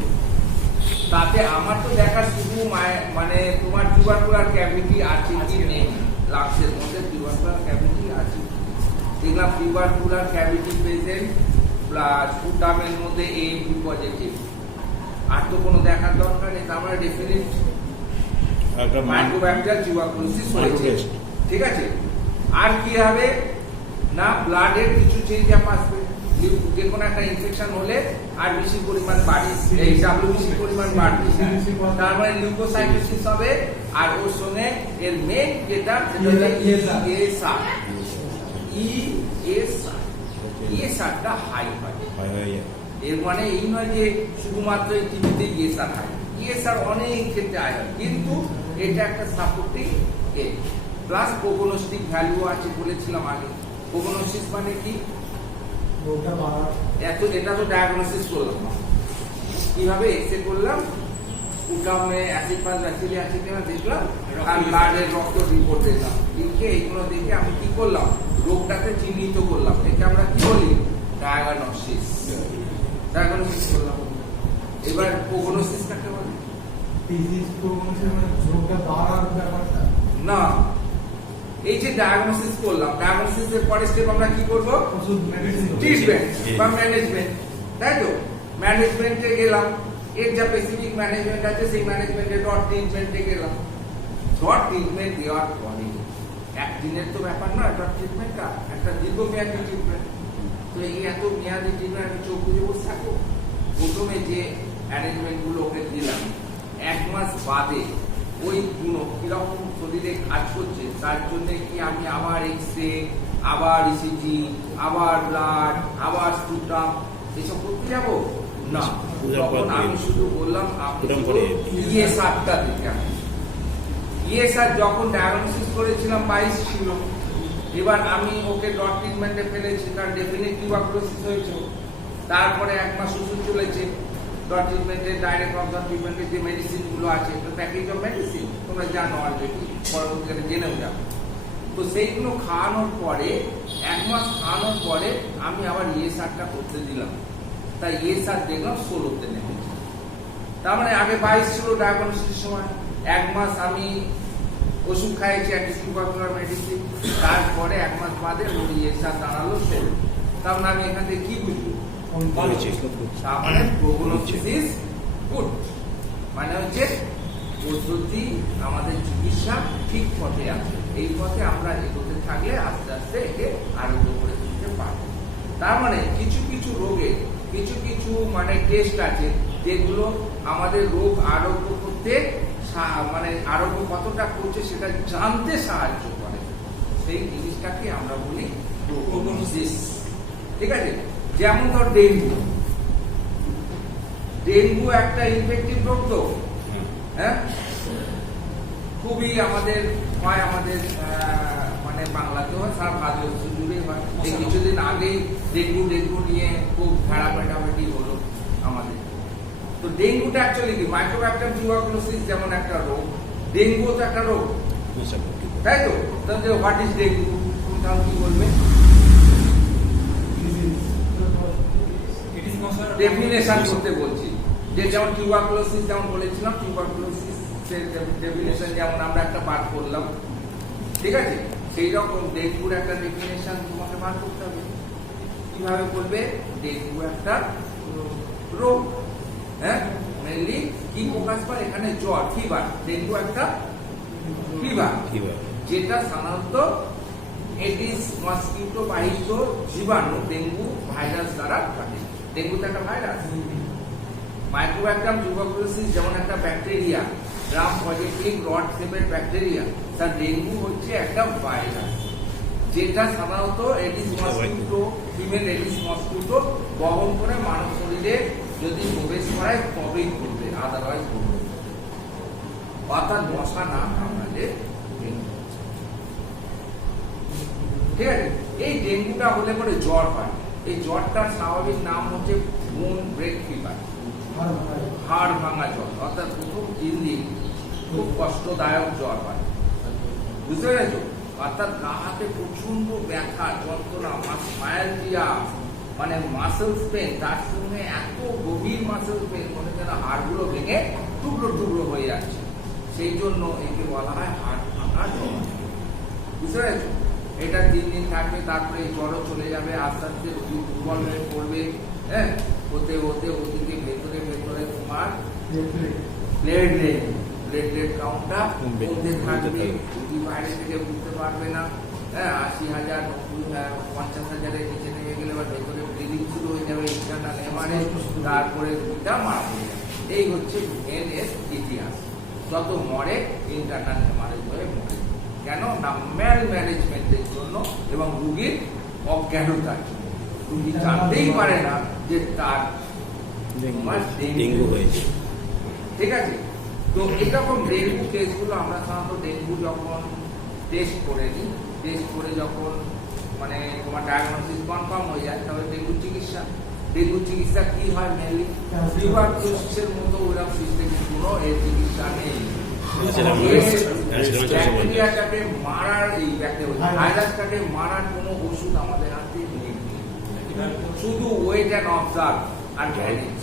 তাতে আমার তো দেখা শুধু মানে তোমার টিউবারকুলার ক্যাভিটি আছে কি নেই, লাংসের মধ্যে টিউবারকুলার ক্যাভিটি আছে, দেখলাম টিউবারকুলার ক্যাভিটি প্রেজেন্ট প্লাস স্পুটামের মধ্যে এএফবি পজিটিভ। আর তো কোনো দেখার দরকার নেই, তার মানে ডেফিনিট মাইক্রোব্যাকটেরিয়াল টিউবারকুলোসিস হয়েছে। ঠিক আছে। আর কি হবে না, ব্লাডের কিছু চেঞ্জ আপ আসবে, যে কোনো একটা ইনফেকশন হলে আর বেশি পরিমাণ বাড়ে, এই ডাব্লিউবিসি পরিমাণ বাড়বে, তার মানে লিউকোসাইটোসিস হবে। আর ওর সঙ্গে এর মেন যেটা ইএসআরটা হাই হয়। এর মানে এই নয় যে শুধুমাত্র এই টিভিতে ইএসআর হয়, ইএসআর অনেক ক্ষেত্রে হয়, কিন্তু এটা একটা সাপোর্টিং এ প্লাস প্রোগনোস্টিক ভ্যালু আছে বলেছিলাম আগে। প্রোগনোসিস মানে কি? এটা তো ডায়াগনোসিস করলাম, কিভাবে এক্সরে করলাম, স্পুটামে অ্যাসিড ফাস্ট ব্যাসিলি আছে কিনা দেখলাম, আর ব্লাডের রক্ত রিপোর্ট দেখলাম, দেখে এইগুলো দেখে আমি কি করলাম, রোগটাকে চিহ্নিত করলাম। একে আমরা কি বলি? ডায়াগনোসিস। ডায়াগনোসিস করলাম। এবার প্রোগনোসিস কাকে বলে? না, এই যে ডায়াগনোসিস করলাম, ডায়াগনোসিসের পরের স্টেপ আমরা কি করব? ওষুধ, medicine, ট্রিটমেন্ট বা ম্যানেজমেন্ট, তাই তো? ম্যানেজমেন্টে গেলাম, এর যা স্পেসিফিক ম্যানেজমেন্ট আছে সেই ম্যানেজমেন্টে ডট ট্রিটমেন্টে গেলাম। ডট ট্রিটমেন্ট দেওয়ার পরে একদিনের তো ব্যাপার না, ডট ট্রিটমেন্টটা একটা দীর্ঘমেয়াদী ট্রিটমেন্ট। তো এই এত মেয়াদি ট্রিটমেন্ট আমি চোখ বুঝে বসে থাকবো? প্রথমে যে অ্যারেঞ্জমেন্ট গুলো ওকে দিলাম, 1 মাস বাদে ওই গুলো কিরকম শরীরে কাজ করছে তার জন্য কি আমি আবার এক্সরে, আবার ইসিজি, আবার ব্লাড, আবার স্পুটাম এসব করতে যাবো না। তখন আমি শুধু বললাম আপনি ইএসআরটা দিতে হবে। ইএসআর যখন ডায়াগনোসিস করেছিলাম 22 ছিল, এবার আমি ওকে ডট ট্রিটমেন্টে ফেলেছি কারণ ডেফিনেট টিউবারকুলোসিস হয়েছে। তারপরে 1 মাস ওষুধ চলেছে ডট ট্রিটমেন্টে, ডাইরেক্ট অফ ডট ট্রিটমেন্টে যে মেডিসিন গুলো আছে, প্যাকেজ অফ মেডিসিন তোমরা জানো অলরেডি, পরবর্তীকালে জেনেও যাবে। তো সেইগুলো খাওয়ানোর পরে 1 মাস খাওয়ানোর পরে আমি আবার ইএসআরটা করতে দিলাম। তাই ইএসআর দেখলাম 16তে নেমেছে। তার মানে আগে 22 ছিল ডায়াগনোসিসের সময়, 1 মাস আমি ওষুধ খাইয়েছি অ্যান্টিটিউবারকুলার মেডিসিন, তারপরে 1 মাস বাদে ওর ইএসআর দাঁড়ালো 16। তার মানে আমি এখান থেকে কি বুঝবো? তার মানে প্রগনোসিস ইজ গুড, মানে হচ্ছে পদ্ধতি আমাদের চিকিৎসা ঠিক পথে আছে। এই পথে আমরা এগোতে থাকলে আস্তে আস্তে একে আরোগ্য করে তুলতে পারবো। তার মানে কিছু কিছু রোগে কিছু কিছু মানে টেস্ট আছে যেগুলো আমাদের রোগ আরোগ্য করতে মানে আরোগ্য কতটা করছে সেটা জানতে সাহায্য করে। সেই জিনিসটাকে আমরা বলি প্রগনোসিস। ঠিক আছে? যেমন ধর ডেঙ্গু, ডেঙ্গু একটা ইনফেক্টিভ রোগ তো, হ্যাঁ, খুবই আমাদের হয়, আমাদের মানে বাংলাতেও হয়, সারা ভারতবর্ষ জুড়ে হয়। এই কিছুদিন আগেই ডেঙ্গু নিয়ে খুব ভেড়াপেটাপেটি হলো আমাদের। তো ডেঙ্গুটা অ্যাকচুয়ালি কি? মাইক্রোব্যাকটেরিয়াম টিউবারকুলোসিস যেমন একটা রোগ, ডেঙ্গু তো একটা রোগ, তাই তো? তাহলে হোয়াট ইজ ডেঙ্গু? তুমি তাহলে কি বলবে? ডেফিনেশন করতে বলছি, যে যেমন টিউবারকুলোসিস যেমন বলেছিলাম, টিউবারকুলোসিস ডেফিনেশন যেমন আমরা একটা বার করলাম, ঠিক আছে? সেই রকম ডেঙ্গুর একটা ডেফিনেশন তোমাকে বার করতে হবে। কিভাবে করবে? ডেঙ্গু একটা রোগ, হ্যাঁ, মেনলি কি ফোকাস করে এখানে? জ্বর, ফিভার। ডেঙ্গু একটা ফিভার, যেটা সাধারণত এডিস মসকিউটো বাহিত জীবাণু ডেঙ্গু ভাইরাস দ্বারা ঘটে। ডেঙ্গু তো একটা ভাইরাস। মাইক্রোব্যাকটেরিয়াম টিউবারকুলোসিস যেমন একটা ব্যাকটেরিয়া, গ্রাম পজিটিভ রড শেপের ব্যাকটেরিয়া, তার ডেঙ্গু হচ্ছে একটা ভাইরাস, যেটা সাধারণত Aedes mosquito, female Aedes mosquito বহন করে মানব শরীরে যদি প্রবেশ করায় তবেই করবে, আদারওয়াইজ করবে। অর্থাৎ মশা না কামড়ালে ডেঙ্গু। ঠিক আছে? এই ডেঙ্গুটা হলে পরে জ্বর হয়। এই জ্বরটার স্বাভাবিক নাম হচ্ছে বোন ব্রেক ফিভার, হাড় ভাঙা জ্বর। অর্থাৎ প্রথম 3 দিন খুব কষ্টদায়ক জ্বর হয়, বুঝতে পেরেছো? অর্থাৎ গা হাতে প্রচন্ড ব্যথা, যন্ত্রণা, মায়ালজিয়া, মানে মাসেলস পেন, তার সঙ্গে এত গভীর মাসেল পেন, মনে যেন হাড়গুলো ভেঙে টুকরো টুকরো হয়ে যাচ্ছে। সেই জন্য একে বলা হয় হাড় ভাঙা জ্বর, বুঝতে পেরেছো? এটা 3 দিন থাকবে, তারপরে এই জ্বরও চলে যাবে, আস্তে আস্তে দুর্বল হয়ে পড়বে, হ্যাঁ, হতে হতে ওদিকে ভেতরে ভেতরে তোমার প্লেটলেট কাউন্টটা কমতে থাকবে, রোগী বাইরে থেকে বুঝতে পারবে না, হ্যাঁ, 80,000, 90,000, 50,000-এর নিচে নেমে গেলে এবার ভেতরে ব্লিডিং শুরু হয়ে যাবে, ইন্টারনাল হেমারেজ, তারপরে রোগীটা মারা পড়ে যাবে। এই হচ্ছে মেন এর ইতিহাস। যত মরে ইন্টারনাল হেমারেজ হয়ে মরে, কেন না? ম্যাল ম্যানেজমেন্টের জন্য এবং রোগীর অজ্ঞানতার জন্য। রোগী জানতেই পারে না যে তার ডেঙ্গু হয়েছে। ঠিক আছে? তো এরকম ডেঙ্গু কেসগুলো আমরা সাধারণত ডেঙ্গু যখন টেস্ট করে নিই, টেস্ট করে যখন মানে তোমার ডায়াগনোসিস কনফার্ম হয়ে যায়, তবে ডেঙ্গু চিকিৎসা কি হয়? মেনলি টিউবারকুলোসিসের মতো ওরকম সিস্টেমের কোনো এর চিকিৎসা নেই। ব্যাকটেরিয়াটাকে মারার, এই ভাইরাসটাকে মারার কোনো ওষুধ আমাদের হাতে নেই, শুধু ওয়েট অ্যান্ড অবজার্ভ আর ম্যানেজ।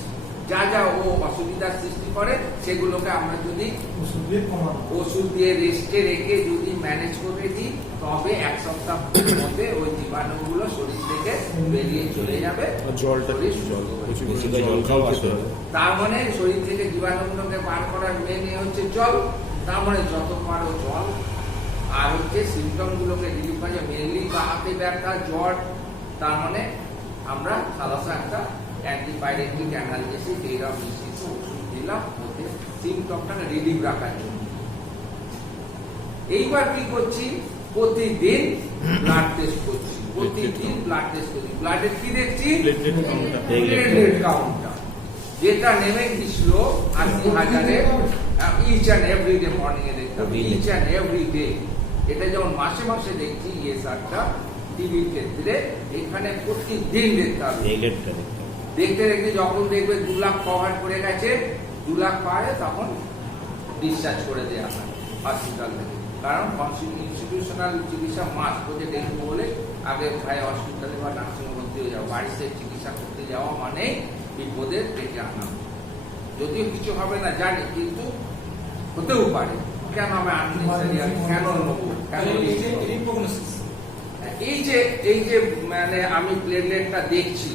যা যা ও অসুবিধার সৃষ্টি করে সেগুলোকে আমরা যদি ওষুধ দিয়ে কমানো। ওষুধ দিয়ে রেস্টে রেখে যদি ম্যানেজ করে দিই তবে এক সপ্তাহের মধ্যে ওই জীবাণুগুলো শরীর থেকে বেরিয়ে চলে যাবে। জলটা শরীর জল সুস্থ হবে। বেশি করে জল খাওয়া খেতে হবে। তার মানে শরীর থেকে জীবাণুগুলোকে বার করার মেন হচ্ছে জল। তার মানে যত পারো জল, আর হচ্ছে সিমটম গুলোকে রিলিফ করে মেনলি বা হাতে ব্যথা, জ্বর, তার মানে আমরা সালাসা একটা অ্যান্টিবায়োটিক অ্যানালজেসিক এইরকম মিশিয়ে ওষুধ দিলাম ওতে সিমটমটাকে রিলিফ রাখার জন্য। এইবার কি করছি, প্রতিদিন ব্লাড টেস্ট করছি, প্রতিদিন ব্লাড টেস্ট করছি। ব্লাডে কি দেখছি, প্লেটলেট কাউন্টটা প্লেটলেট কাউন্টটা যেটা নেমে গেছিল 80,000-এ each and every day morning এ দেখতাম, ইচ অ্যান্ড এভরি ডে। এটা যেমন মাসে মাসে দেখছি ESR-টা টিভির ক্ষেত্রে, এখানে প্রতিদিন দেখতে হবে। প্লেটলেটটা দেখতে হবে। দেখতে দেখতে যখন দেখবে 2 লাখ কভার করে গেছে, 2 লাখ পারে তখন ডিসচার্জ করে দেওয়া হয় হসপিটাল থেকে। কারণ ইনস্টিটিউশনাল চিকিৎসা মাস করতে দেখবো বলে আগে ভাই হসপিটালে বা নার্সিং ভর্তি হয়ে যাওয়া, বাড়িতে চিকিৎসা করতে যাওয়া মানে বিপদের ডেকে আনা। যদিও কিছু হবে না জানি, কিন্তু হতেও পারে। কেন আমি কেন নেবো, কেন নেবো? এই যে মানে আমি প্লেটলেটটা দেখছি,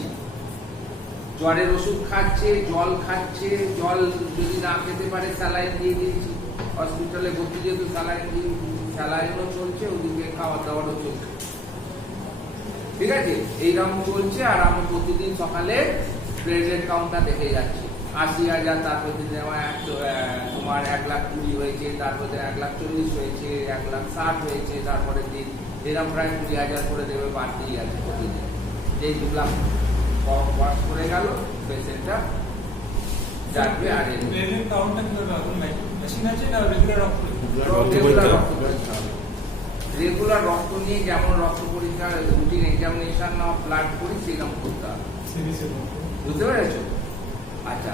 জ্বরের ওষুধ খাচ্ছে, জল খাচ্ছে, জল যদি না খেতে পারে স্যালাইন দিয়ে দিয়েছি। হসপিটালে ভর্তি যেহেতু স্যালাইনও চলছে, ওদিকে খাওয়া দাওয়ারও চলছে, ঠিক আছে, এইরকম চলছে। আর আমি প্রতিদিন সকালে প্লেটলেট কাউন্টটা দেখে যাচ্ছি 80,000, তারপর তোমার 1,20,000 হয়েছে, তারপরে 1,40,000 হয়েছে, 1,60,000 হয়েছে, তারপরে দিন এরকম প্রায় 20,000 করে দেবে বাড়তেই আছে প্রতিদিন। এই 2 লাখ পাস করে গেল, পেশেন্টটা যাবে। আর প্লেটলেট কাউন্টটা কিভাবে হবে? মেশিন আছে না রেগুলার রক্ত? রেগুলার রক্ত নিয়ে যেমন রক্ত পরীক্ষা, রুটিন এক্সামিনেশন অফ ব্লাড করি সেরকম করতে হবে। বুঝতে পেরেছো? আচ্ছা,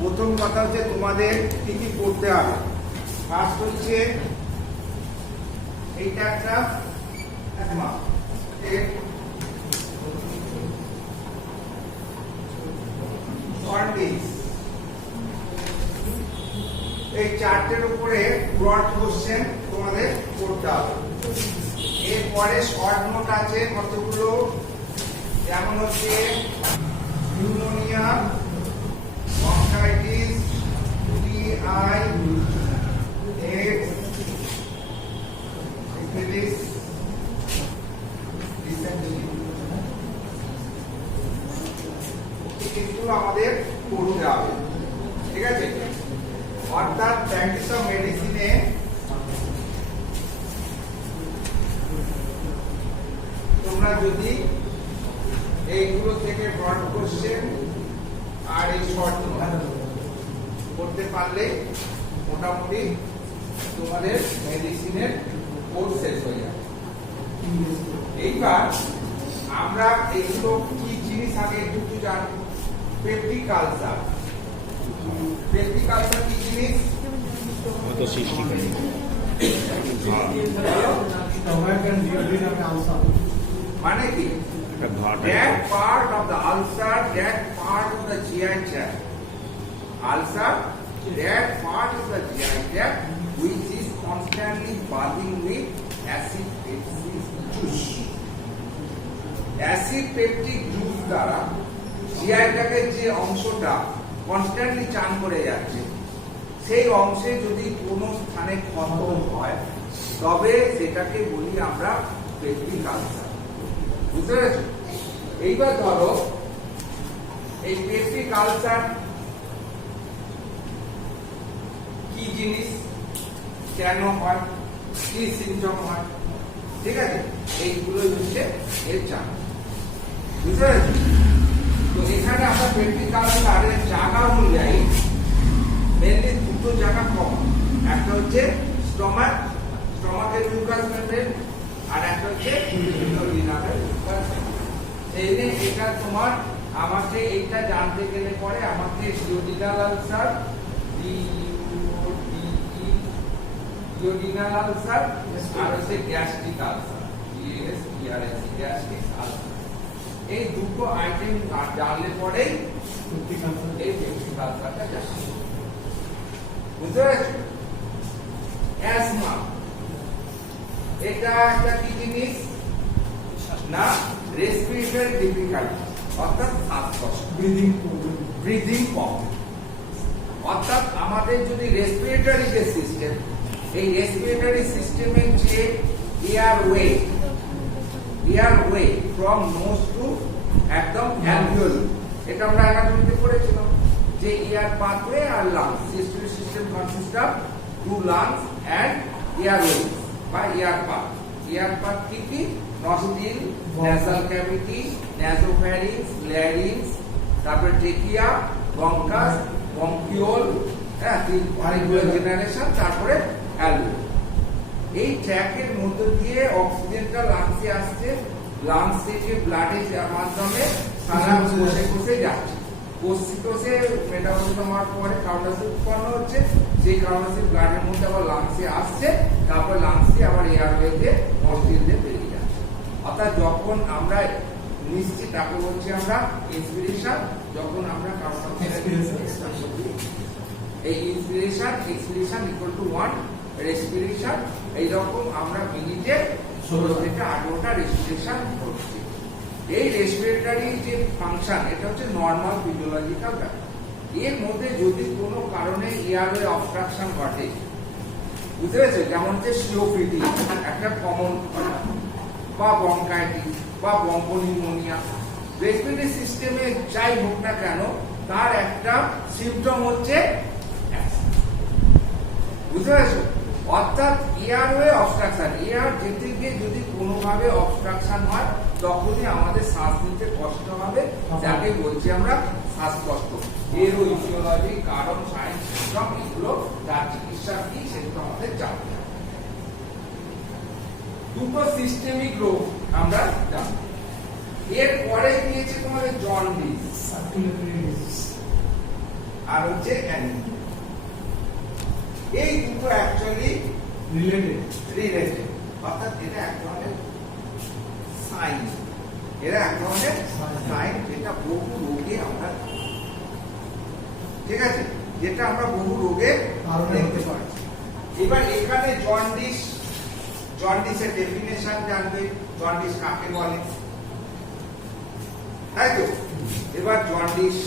প্রথম কথা হচ্ছে তোমাদের কি কি করতে হবে। ফার্স্ট হচ্ছে এইটা একটা এই চার্টের উপরে ব্রড কোশ্চেন তোমাদের করতে হবে। এরপরে শর্ট নোট আছে কতগুলো, যেমন হচ্ছে pneumonia, bronchitis, T I, AIDS, syphilis, dysentery, এগুলো আমাদের করতে হবে, ঠিক আছে। অর্থাৎ প্র্যাকটিস অফ মেডিসিনে তোমরা যদি এইগুলো থেকে ব্রড কোশ্চেন আর এই শর্ট করতে পারলে মোটামুটি তোমাদের মেডিসিনের কোর্স শেষ হয়ে যাবে। এইবার আমরা এইগুলো কি জিনিস আগে একটু জানি। পেপটিক আলসার, পেপটিক আলসার কি জিনিস? তো সৃষ্টিকারী মানে কি? একটা ঘাট That part of the ulcer, that part of the GI tract, ulcer, that part of the GI tract which is constantly buzzing with acid peptic juice. Acid peptic juice দ্বারা GI ট্র্যাক্টের যে অংশটা কনস্ট্যান্টলি চান করে যাচ্ছে, সেই অংশে যদি কোনো স্থানে ক্ষত হয় তবে সেটাকে বলি আমরা পেপটিক আলসার। বুঝতে পেরেছো? এইবার ধরো এই পেপটিক আলসার কি জিনিস, কেন হয়, কি সিমটম হয়, ঠিক আছে, এইগুলোই হচ্ছে এর চান। বুঝতে পেরেছো? তো এখানে আমরা পেপটিক আলসারের জায়গা অনুযায়ী মেনলি দুটো জায়গা কম। একটা হচ্ছে স্টমাক, স্টমাকের মিউকাস মেমব্রেন, আর একটা হচ্ছে ইউরিনারি মিউকাস। এই যে এটা তোমার আমাকে এইটা জানতে গেলে পরে আমাকে ডিওডিনাল আলসার, ডিওডিনাল আলসার আর হচ্ছে গ্যাস্ট্রিক আলসার, গ্যাস্ট্রিক আলসার, এই দুটো আইটেম জানলে পরেই এই পেপটিক আলসারটা যাচ্ছে। বুঝতে পেরেছো? অ্যাজমা এটা একটা কি জিনিস না, রেসপিরেটরি ডিফিকাল্টি অর্থাৎ শ্বাসকষ্ট, ব্রিদিং প্রবলেম। অর্থাৎ আমাদের যদি রেসপিরেটরি যে সিস্টেম, এই রেসপিরেটরি সিস্টেমের যে এয়ারওয়ে ফ্রম নোজ টু একদম অ্যালভিওলি, এটা আমরা অ্যানাটমিতে পড়েছিলাম যে এয়ার পাথওয়ে আর lungs, respiratory system consist of two lungs and airway বা এয়ার পাথ। এয়ার পাথ কি কি? Nostril, nasal cavity, nasopharynx, larynx, তারপর ট্রেকিয়া, ব্রঙ্কাস, ব্রঙ্কিওল, হ্যাঁ, অনেকগুলো জেনারেশন, তারপরে অ্যালভিওল। এই ট্র্যাকের মধ্য দিয়ে অক্সিজেনটা লাংসে আসছে, লাংস থেকে ব্লাডের মাধ্যমে সারা কোষে কোষে যাচ্ছে। কোষে মেটাবলিজম হওয়ার পরে কার্বন ডাইঅক্সাইড উৎপন্ন হচ্ছে, সেই কার্বন ডাইঅক্সাইড ব্লাডের মধ্যে আবার লাংসে আসছে, তারপর লাংসে আবার এয়ারওয়ে দিয়ে নস্ট্রিল দিয়ে বেরিয়ে যাচ্ছে। অর্থাৎ যখন আমরা নিচ্ছি তাকে বলছি আমরা ইন্সপিরেশন, যখন আমরা কার্বন ডাইঅক্সাইড এই inspiration expiration equal to 1 respiration. এইরকম আমরা মিনিটে 16 থেকে 18টা রেসপিরেশন করছি। এই রেসপিরেটরি যে ফাংশন, এটা হচ্ছে নর্মাল ফিজিওলজিক্যাল ব্যাপার। এর মধ্যে যদি কোনো কারণে এয়ারওয়ে অবস্ট্রাকশন ঘটে, বুঝতে পেরেছো, যেমন হচ্ছে সিওপিডি একটা কমন কথা, বা ব্রঙ্কাইটিস বা ব্রঙ্কোনিউমোনিয়া, রেসপিরেটরি সিস্টেমে যাই হোক না কেন তার একটা সিম্পটম হচ্ছে, বুঝতে পেরেছো? অর্থাৎ এয়ারওয়ে অবস্ট্রাকশন, এয়ার যেতে গিয়ে যদি কোনোভাবে অবস্ট্রাকশন হয় তখনই আমাদের শ্বাস নিতে কষ্ট হবে, যাকে বলছি আমরা শ্বাসকষ্ট। এরও ইটিওলজি, কারণ, সায়েন্স, সিস্টেম, এগুলো তার চিকিৎসা কি সেগুলো আমাদের জানতে হবে। দুটো সিস্টেমিক রোগ আমরা জানবো। এর পরে দিয়েছে তোমাদের জন্ডিস আর হচ্ছে অ্যানিমিয়া। এই দুটো অ্যাকচুয়ালি রিলেটেড, অর্থাৎ এটা এক ধরনের সাইন, এরা এক ধরনের সাইন যেটা বহু রোগে আমরা, ঠিক আছে, যেটা আমরা বহু রোগে দেখতে পাচ্ছি। এবার এখানে জন্ডিসের ডেফিনেশন জানবে, জন্ডিস কাকে বলে, তাই তো? এবার জন্ডিস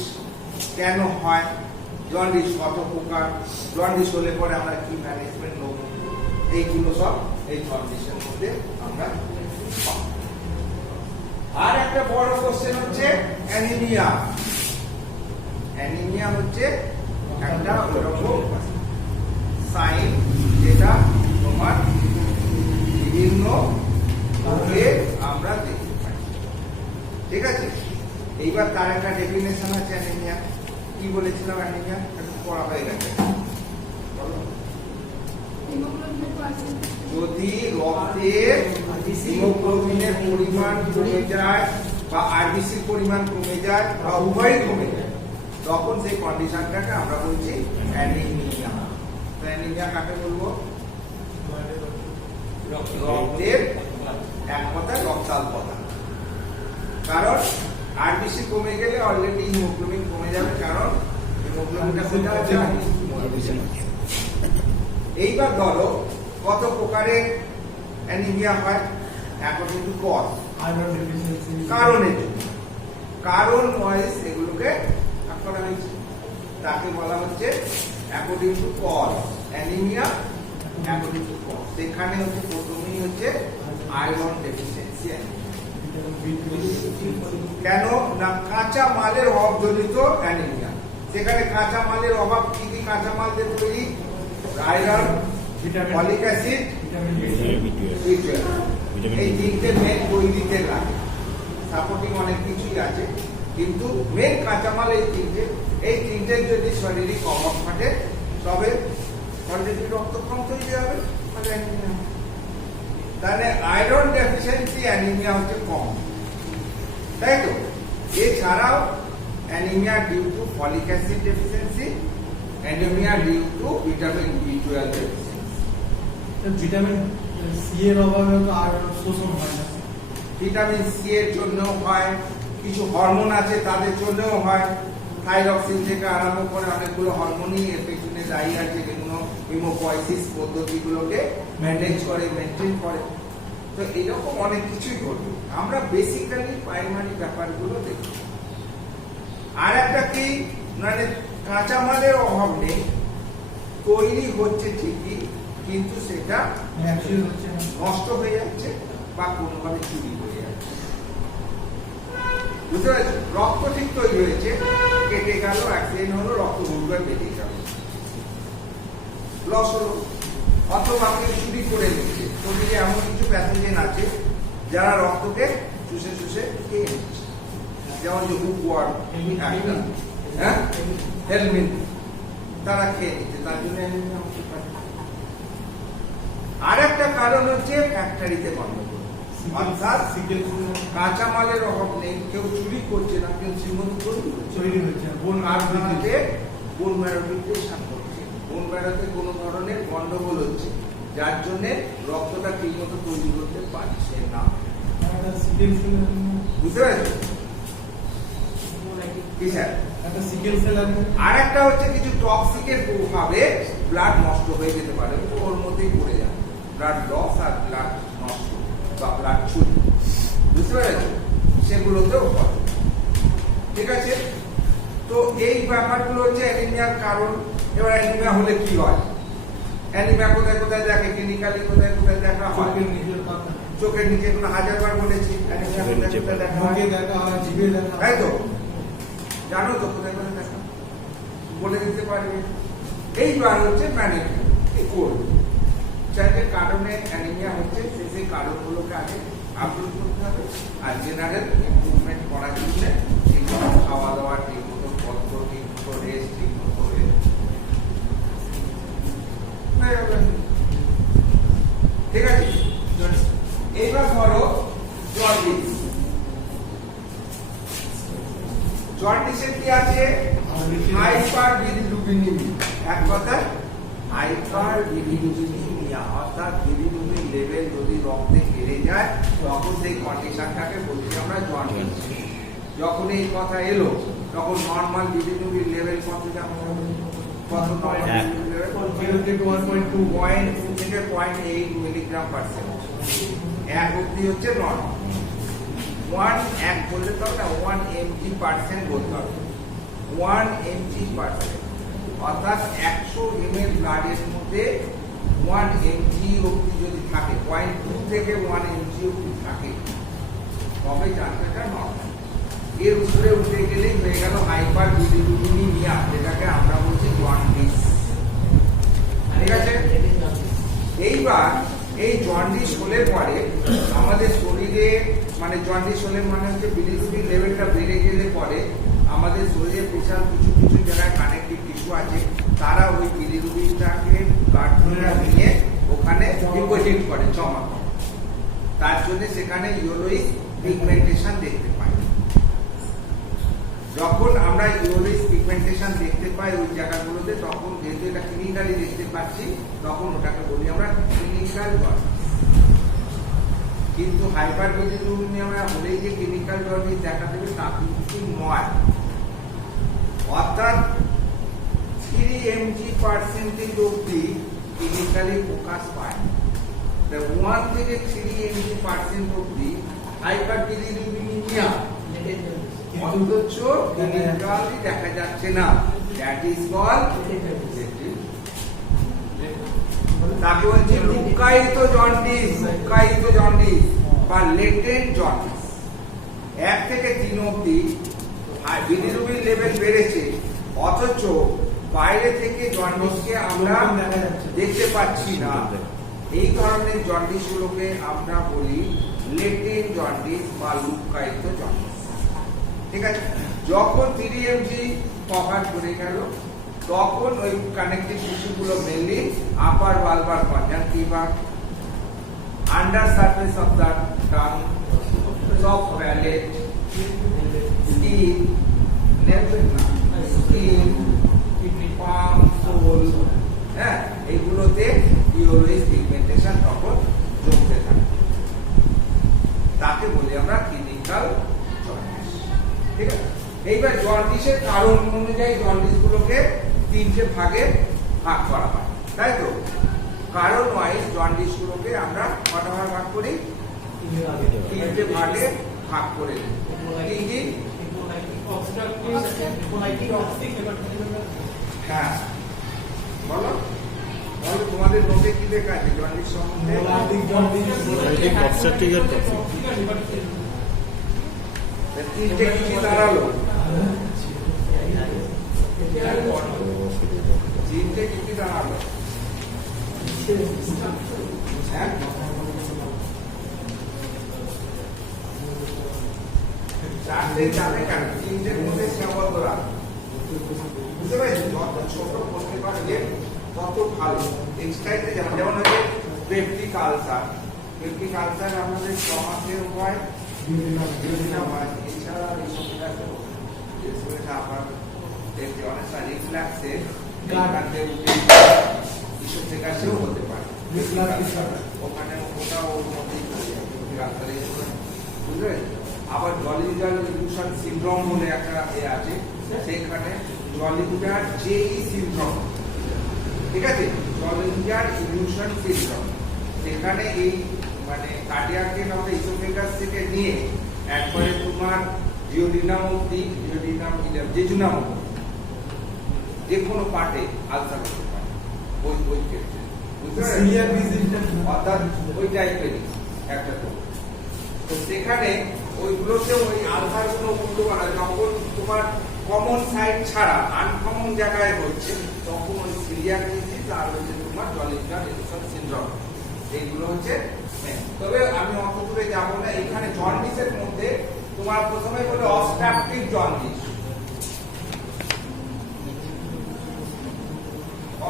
কেন হয়, জন্ডিস কত প্রকার, জন্ডিস হলে পরে আমরা কি ম্যানেজমেন্ট নেব, এইগুলো সব এই জন্ডিসের মধ্যে আমরা পাবো। আর একটা বড় কোশ্চেন হচ্ছে অ্যানিমিয়া। অ্যানিমিয়া হচ্ছে একটা ওরকম সাইন যেটা তোমার বিভিন্ন রোগে আমরা দেখতে পাই, ঠিক আছে? এইবার তার একটা ডেফিনেশন আছে অ্যানিমিয়া। কি বলেছিলাম অ্যানিমিয়া? একটু পড়া হয়ে গেছে। যদি রক্তের হিমোগ্লোবিনের পরিমাণ কমে যায় বা আরবিসির পরিমাণ কমে যায় বা উভয়ই কমে যায়, তখন সেই কন্ডিশনটাকে আমরা বলছি অ্যানিমিয়া। অ্যানিমিয়া কাকে বলবো? রক্তের এক কথায় রক্তাল্পতা। কারণ আরবিসি কমে গেলে অলরেডি হিমোগ্লোবিন কমে যাবে, কারণ হিমোগ্লোবিনটা কোথায় আছে? এইবার ধরো কত প্রকারের অ্যানিমিয়া হয় অ্যাকর্ডিং টু কজ, কারণের জন্য, কারণ ওয়াইজ এগুলোকে ভাগ করা হয়েছে। তাকে বলা হচ্ছে according to cause anaemia, according to cause. সেখানে হচ্ছে প্রথমেই হচ্ছে আয়রন ডেফিসিয়েন্সি অ্যানিমিয়া। কেন না? কাঁচা মালের অভাবজনিত অ্যানিমিয়া। সেখানে কাঁচা মালের অভাব, কি কি কাঁচা মাল দিয়ে তৈরি? আয়রন, ফলিক অ্যাসিড, B12, এই তিনটে মেন তৈরিতে লাগে। সাপোর্টিং অনেক কিছুই আছে, কিন্তু মেন কাঁচামাল এই তিনটে। এই তিনটের যদি শারীরিক অভাব ঘটে তবে অলরেডি রক্ত কম তৈরি হবে, তাহলে আয়রন ডেফিসিয়েন্সি অ্যানিমিয়া হচ্ছে কম, তাই তো? এছাড়াও anaemia due to folic acid deficiency, anaemia due to vitamin B12 deficiency. Vitamin C এর অভাবে তো আয়রন শোষণ হয় না। ভিটামিন সি এর জন্যও হয়, কিছু হরমোন আছে তাদের জন্যও হয়, থাইরক্সিন থেকে আরম্ভ করে অনেকগুলো হরমোনই এর পেছনে দায়ী আছে, যেগুলো হিমোপয়েসিস পদ্ধতিগুলোকে ম্যানেজ করে, মেনটেন করে। তো এরকম অনেক কিছুই ঘটবে। আমরা বেসিক্যালি প্রাইমারি ব্যাপারগুলো দেখি। আর একটা কি, মানে কাঁচামালের অভাব নেই, তৈরি হচ্ছে ঠিকই, কিন্তু সেটা অ্যাকচুয়ালি হচ্ছে না। নষ্ট হয়ে যাচ্ছে বা কোনোভাবে চুরি হয়ে যাচ্ছে। বুঝতে পারছো? রক্ত ঠিক তৈরি হয়েছে, কেটে গেল, অ্যাক্সিডেন্ট হলো, রক্ত গুড়গুড়ে বেরিয়ে গেল, লস হলো। অথবা কেউ চুরি করে নিচ্ছে। শরীরে এমন কিছু প্যাথোজেন আছে যারা রক্তকে চুষে চুষে খেয়ে নিচ্ছে, যেমন যে হুকওয়ার্ম, হ্যাঁ, হেলমিন, তারা খেয়ে নিচ্ছে, তার জন্য অ্যানিমিয়া হতে পারে। আর একটা কারণ হচ্ছে ফ্যাক্টরিতে গন্ডগোল, অর্থাৎ কাঁচামালের অভাব নেই, কেউ চুরি করছে না, কেউ শ্রীমন্ত তৈরি হচ্ছে বোন কারখানাতে বোন ম্যারো ডিপ্রেশন করছে, বোন ম্যারোতে কোনো ধরনের গন্ডগোল হচ্ছে, যার জন্য রক্তটা ঠিক মতো তৈরি করতে পারছে না। বুঝতে পারছো কি স্যার? একটা সিকেল সেল আছে। আর একটা হচ্ছে কিছু টক্সিকের প্রভাবে ব্লাড নষ্ট হয়ে যেতে পারে, ওর মধ্যেই পড়ে যায়, ব্লাড লস আর ব্লাড নষ্ট বা ব্লাড চুরি। বুঝতে পেরেছো? সেগুলোতেও হয়। ঠিক আছে? তো এই ব্যাপারগুলো হচ্ছে অ্যানিমিয়ার কারণ। এবার অ্যানিমিয়া হলে কি হয়? অ্যানিমিয়া কোথায় কোথায় দেখে, ক্লিনিক্যালি কোথায় কোথায় দেখা হয়? চোখের নিজের পাতা, চোখের নিচে, কোনো 1000বার বলেছি, অ্যানিমিয়া কোথায় কোথায় দেখা হয়? মুখে দেখা হয়, জিভে দেখা হয়। তাই তো? জানো তো কোথায় কোথায় দেখা? বলে দিতে পারবে? এইবার হচ্ছে ম্যানেজমেন্ট কি করবে? চারটে কারণে অ্যানিমিয়া হচ্ছে, সেই কারণগুলোকে আগে আপলোড করতে হবে। আর জেনারেল ইমপ্রুভমেন্ট করার জন্য ঠিকমতো খাওয়া দাওয়া, ঠিকমতো পত্র, ঠিকমতো রেস্ট, ঠিকমতো ঠিক আছে। এইবার ধরো জন্ডিস। জন্ডিসের কি আছে? হাইপার বিলিরুবিনিমিয়া। এক কথায় হাইপার বিলিরুবিনিমিয়া, অর্থাৎ বিলিরুবিন লেভেল যদি রক্তে বেড়ে যায়, তখন সেই কন্ডিশনটাকে বলছি আমরা জন্ডিস। যখন এই কথা এলো, তখন নর্মাল বিলিরুবিন লেভেল কত যেমন কত নর্মাল লেভেল 0 থেকে 1.2 0.2 থেকে 0.8 মিলিগ্রাম পার সেকেন্ড। এক অবধি হচ্ছে নর্মাল। 1 বললে তো না, 1 mg% বলতে হবে। 1 mg%, অর্থাৎ 100 ml ব্লাডের মধ্যে 1 mg অবধি যদি থাকে, 0.2 থেকে 1 mg অবধি থাকে, তবে জানটা নর্মাল। এর উপরে উঠে গেলেই হয়ে গেল হাইপার বিলিরুবিনিমিয়া, যেটাকে আমরা বলছি জন্ডিস। ঠিক আছে? এইবার এই জন্ডিস হলে পরে আমাদের শরীরে, মানে জন্ডিস হলে মানে হচ্ছে বিলিরুবিন লেভেলটা বেড়ে গেলে পরে আমাদের শরীরে স্পেশাল কিছু কিছু জায়গায় কানেক্টিভ টিস্যু আছে, তারা ওই বিলিরুবিনটাকে ব্লাড নিয়ে ওখানে ডিপোজিট করে, জমা করে। তার জন্য সেখানে ইয়েলোইশ পিগমেন্টেশন দেখতে পাই। যখন আমরা ইয়েলোইশ পিগমেন্টেশন দেখতে পাই ওই জায়গাগুলোতে, তখন যেহেতু এটা ক্লিনিক্যালি দেখতে পাচ্ছি, তখন ওটাকে বলি আমরা ক্লিনিক্যাল জন্ডিস। কিন্তু হাইপার বিলিরুবিনিমিয়া হলেই যে ক্লিনিক্যাল জন্ডিস দেখা দেবে তা কিন্তু নয়। অর্থাৎ 3 mg% অবধি ক্লিনিক্যালি প্রকাশ পায়। 1 থেকে 3 mg% অবধি হাইপার বিলিরুবিনিমিয়া, অথচ ক্লিনিক্যালি দেখা যাচ্ছে না। দ্যাট ইজ কল্ড, তাকে বলছি লুকায়িত জন্ডিস, লুকায়িত জন্ডিস বা লেটেন্ট জন্ডিস। 1 থেকে 3 অবধি বিলিরুবিন লেভেল বেড়েছে, অথচ বাইরে থেকে জন্ডিসকে আমরা দেখতে পাচ্ছি না। এই ধরনের জন্ডিসগুলোকে আমরা বলি লেটেন্ট জন্ডিস বা লুকায়িত জন্ডিস। ঠিক আছে? যখন 3 mg কভার করে গেল, তখন ওই কানেক্টিভ টিস্যুগুলো মেনলি আপার ভালভার conjunctiva, under surface of the tongue, soft palate, skin, skin, palm, sole, হ্যাঁ, এইগুলোতে ইয়েলোইশ পিগমেন্টেশন তখন জমতে থাকে। তাকে বলি আমরা ক্লিনিক্যাল জন্ডিস। ঠিক আছে? এইবার জন্ডিস জন্ডিসের কারণ অনুযায়ী জন্ডিস গুলোকে তিনটে ভাগে ভাগ করা হয়, তাই তো? কারণ ওয়াইজ জন্ডিস গুলোকে আমরা কটা ভাগে ভাগ করি? তিনটে ভাগে ভাগ করে দিই। কি কি? হ্যাঁ, বলো বলো, তোমাদের নোটে কি লেখা আছে জন্ডিস সম্বন্ধে? তিনটে কি কি দাঁড়ালো? তিনটে কি কি দাঁড়ালো? হ্যাঁ, চারটে জানে কেন? তিনটের মধ্যে সীমাবদ্ধ রাখ, বুঝতে পারছি? যত ছোট করতে পারলে তত ভালো। এক্সট্রাইতে যেমন হচ্ছে পেপটিক আলসার, পেপটিক আলসার আমাদের স্টমাকের হয়, বিভিন্ন হয়। এছাড়া আপনার অনেক রিফ্ল্যাক্সে ইসোফেগাসেও হতে পারে, ওখানে ওটা ওর মধ্যেই বুঝলে? আবার জলিজার ইলিউশন সিনড্রোম বলে একটা আছে, সেখানে জলিজার জেই সিনড্রোম, ঠিক আছে? জলিজার ইলিউশন সিনড্রোম, সেখানে এই মানে কার্ডিয়াকের আমরা ইসোফেগাস থেকে নিয়ে একবারে তোমার জিওডিনাম অব্দি, জেজুনাম যে কোনো পার্টে আলসার হতে পারে ওই ক্ষেত্রে, বুঝতে পারছেন? অর্থাৎ ওই টাইপেরই একটা। তো সেখানে ওইগুলোতে ওই আলসার গুলো উঠতে পারে যখন তোমার কমন সাইড ছাড়া আনকমন জায়গায় হচ্ছে, তখন ওই সিলিয়াক ডিজিজ আর হচ্ছে তোমার জলিজার ইলিউশন সিনড্রোম, এইগুলো হচ্ছে। তবে আমি অত দূরে যাবো না। এখানে জন্ডিসের মধ্যে তোমার প্রথমে বলে obstructive jaundice,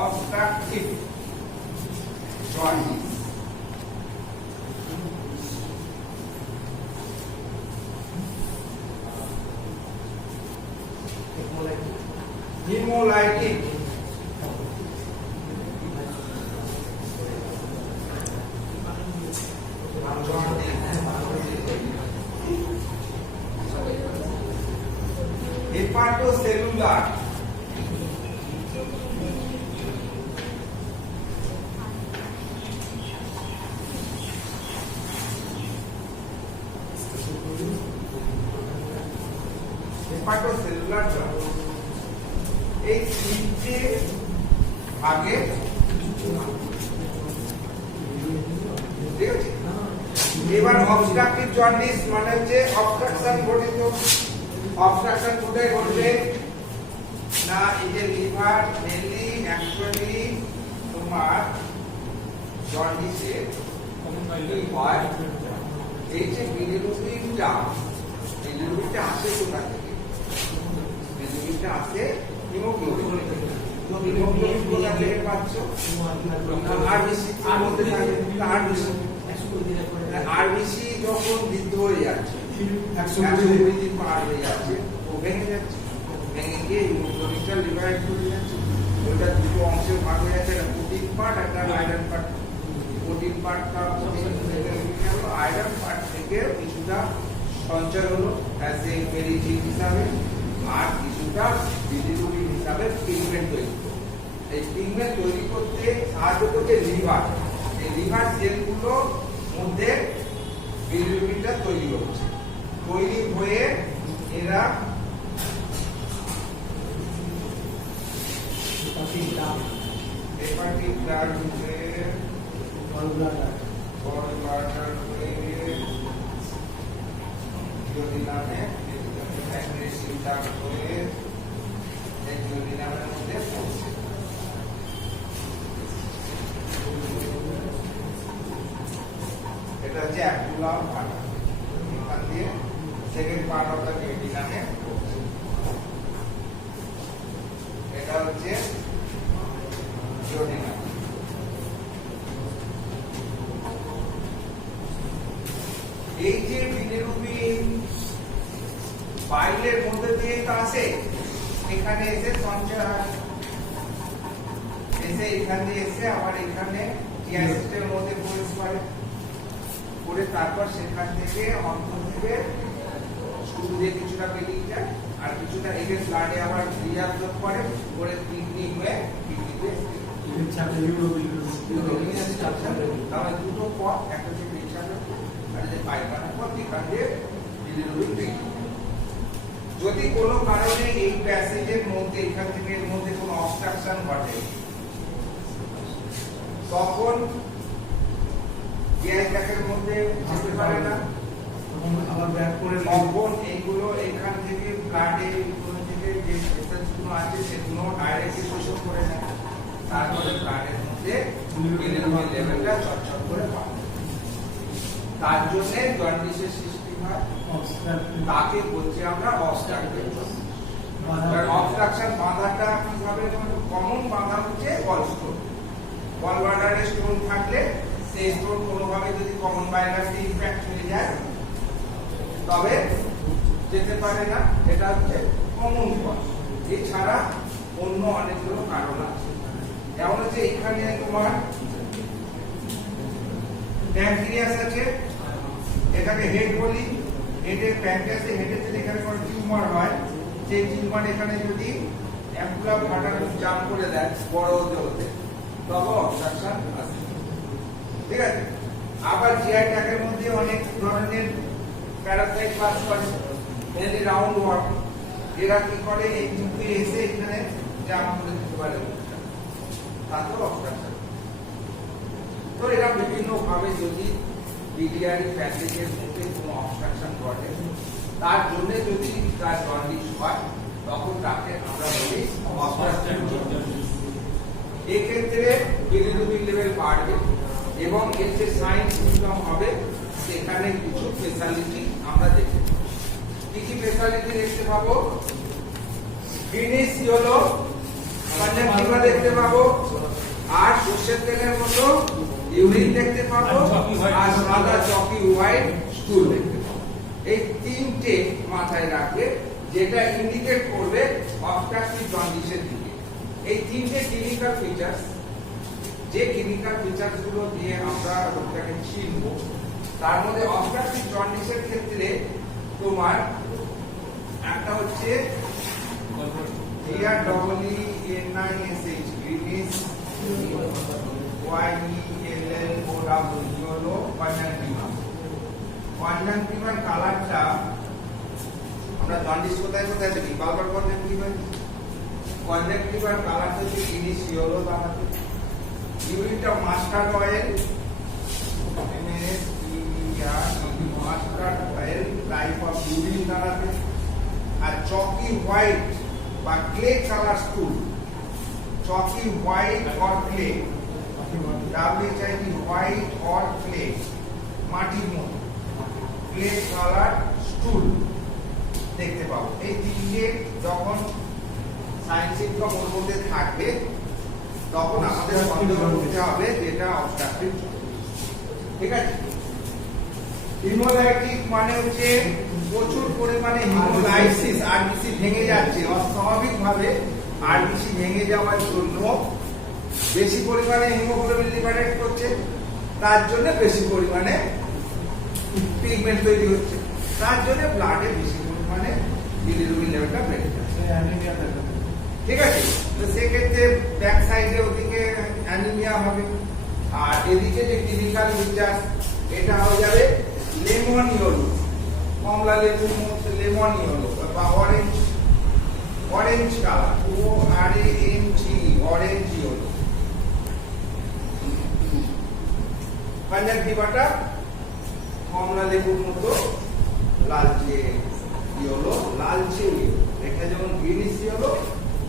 obstructive jaundice. Haemolytic, hepatocellular, hepatocellular jaundice. এই তিনটে ভাগে, ঠিক আছে? এবার অবস্ট্রাকটিভ জন্ডিস মানে হচ্ছে অবস্ট্রাকশন ঘটিত। অবস্ট্রাকশন কোথায় ঘটবে না? এই যে লিভার মেনলি অ্যাকচুয়ালি তোমার জন্ডিসে কি হয়, এই যে বিলিরুবিনটা, বিলিরুবিনটা আসে কোথা থেকে? বিলিরুবিনটা আসে হিমোগ্লোবিন থেকে। হিমোগ্লোবিন কোথা থেকে পাচ্ছ? আরবিসি যখন বৃদ্ধ হয়ে যাচ্ছে, 120 দিন পার হয়ে যাচ্ছে, ও ভেঙে যাচ্ছে, ভেঙে গিয়ে হিমোগ্লোবিনটা লিভারে চলে যাচ্ছে। ওটা দুটো অংশে ভাগ হয়ে যাচ্ছে, একটা প্রোটিন পার্ট, একটা আয়রন পার্ট। প্রোটিন পার্টটা আয়রন পার্ট থেকে কিছুটা সঞ্চয় হলো অ্যাজ এ মেরিজিন হিসাবে, আর কিছুটা বিলিরুবিন হিসাবে পিগমেন্ট তৈরি করলো। এই পিগমেন্ট তৈরি করতে সাহায্য করছে লিভার। এই লিভার সেলগুলো মধ্যে বিলিরুবিনটা তৈরি হচ্ছে, তৈরি হয়ে এরা হেপাটিক ব্লাড হয়ে গলব্লাডার হয়ে জিওডিনামে অ্যাগ্রেসিভ দাগ হয়ে এই জিওডিনামের মধ্যে পড়ছে। এটা হচ্ছে অ্যাকুলা পার্ট, এখান দিয়ে সেকেন্ড পার্ট অফ দ্য জিওডিনামে পড়ছে। এটা হচ্ছে জিওডিনাম। এই যে বিলিরুবিন বাইলের মধ্যে দিয়ে তো আসে, এখানে এসে সঞ্চয় হয়, এসে এখান দিয়ে এসে আবার এখানে জিআইসিটের মধ্যে প্রবেশ করে, করে তারপর সেখান থেকে অন্ত থেকে শুরু দিয়ে কিছুটা বেরিয়ে যায়, আর কিছুটা এগের ব্লাডে আবার রিঅ্যাবজর্ব করে কিডনি হয়ে কিডনিতে তাহলে দুটো পথ, একটা হচ্ছে পেছাবে আর যে পায়খানা পথ, এখান দিয়ে বিলিরুবিন বেরিয়ে যায়। যদি কোনো কারণে এই প্যাসেজের মধ্যে এখান থেকে এর মধ্যে কোনো অবস্ট্রাকশন ঘটে, তখন জিআই ট্র্যাকের মধ্যে যেতে পারে না, আবার ব্যাক করে তখন এইগুলো এখান থেকে ব্লাডে থেকে যে এসেন্সগুলো আছে সেগুলো ডাইরেক্টলি শোষণ করে নেয়, তারপরে ব্লাডের মধ্যে বিলিরুবিন লেভেলটা চটচট করে বাড়ে। তার জন্য জন্ডিসের সৃষ্টি হয়, তাকে বলছি আমরা অবস্ট্রাকটিভ জন্ডিস। অবস্ট্রাকশন বাঁধাটা কিভাবে, কমন বাঁধা হচ্ছে গলস্টোন। গলব্লাডারে স্টোন থাকলে সেই স্টোন কোনোভাবে যদি কমন ভাইরাসে ইনফেক্ট হয়ে যায় তবে যেতে পারে না, এটা হচ্ছে কমন কজ। এছাড়া অন্য অনেকগুলো কারণ আছে, যেমন হচ্ছে এখানে তোমার প্যানক্রিয়াস আছে, এটাকে হেড বলি। হেডের প্যানক্রিয়াসে হেডের যদি এখানে কোনো টিউমার হয়, সেই টিউমার এখানে যদি অ্যাম্পুলা ফাটানো জাম করে দেয় বড় হতে হতে, তখন অবস্ট্রাকশন আসে। ঠিক আছে। আবার জিআই ট্র্যাকের মধ্যে অনেক ধরনের প্যারাসাইট বাস করে, মেনলি রাউন্ড ওয়ার্ম। এরা কি করে, এই মুখে এসে এখানে জাম করে দিতে পারে, তাতেও অবস্ট্রাকশন। তো এরা বিভিন্ন ভাবে যদি বিলিয়ারি প্যাসেজের মধ্যে কোনো অবস্ট্রাকশন ঘটে, তার জন্য যদি তার জন্ডিস হয়, তখন তাকে আমরা বলি অবস্ট্রাকটিভ জন্ডিস। এক্ষেত্রে বিলিরুবিন লেভেল বাড়বে এবং এর যে সাইন সিম্পটম হবে, সেখানে কিছু স্পেশালিটি আমরা দেখতে পাবো। কি কি স্পেশালিটি দেখতে পাবো? গ্রিনিশ ইয়েলো কনজাংটিভা দেখতে পাবো, আর সর্ষের তেলের মতো ইউরিন দেখতে পাবো, আর সাদা চকি হোয়াইট স্টুল দেখতে পাবো। এই তিনটে মাথায় রাখবে, যেটা ইন্ডিকেট করবে অবস্ট্রাকটিভ জন্ডিসের দিকে। এই তিনটে ক্লিনিক্যাল ফিচার্স, যে ক্লিনিক্যাল ফিচার্স গুলো দিয়ে আমরা রোগটাকে চিনব, তার মধ্যে অবস্ট্রাকটিভ জন্ডিসের ক্ষেত্রে তোমার একটা হচ্ছে গ্রিনিশ, কনজাংটিভার কালারটা আমরা জন্ডিস কোথায় কোথায় দেখি, বারবার কনজাংটিভার কালারটা হচ্ছে গ্রিনিশ ইয়েলো দাঁড়াবে। ইউরিনটা mustard oil, mustard oil type of urine দাঁড়াবে। আর চকি হোয়াইট বা clay colour stool, chalky white or clay, WHIT white or clay, মাটির মতো ক্লে কালার স্টুল দেখতে পাবো। এই তিনটে যখন সাইন সিম্পটম ওর মধ্যে থাকবে, তখন আমাদের সন্দেহ করতে হবে যেটা অবস্ট্রাকটিভ জন্ডিস। ঠিক আছে। হিমোলাইটিক মানে হচ্ছে প্রচুর পরিমাণে হিমোলাইসিস, আরবিসি ভেঙে যাচ্ছে অস্বাভাবিকভাবে। আরবিসি ভেঙে যাওয়ার জন্য বেশি পরিমাণে হিমোগ্লোবিন লিভারেট করছে, তার জন্য বেশি পরিমাণে পিগমেন্ট তৈরি হচ্ছে, তার জন্য ব্লাডে বেশি পরিমাণে বিলিরুবিন লেভেলটা বেড়ে যাচ্ছে। ঠিক আছে। তো সেক্ষেত্রে ব্যাক সাইডে ওদিকে অ্যানিমিয়া হবে। আর এদিকে যে ক্লিনিক্যাল ফিচার, এটা হয়ে যাবে লেমন ইয়েলো, কমলা লেবুর মধ্যে লেমন ইয়েলো বা orange colour, ORANGE, orange yellow. কনজাংটিভাটা কমলা লেবুর মতো লালচে ইয়েলো, লালচে ইয়েলো। এটা যেমন গ্রিনিশ ইয়েলো,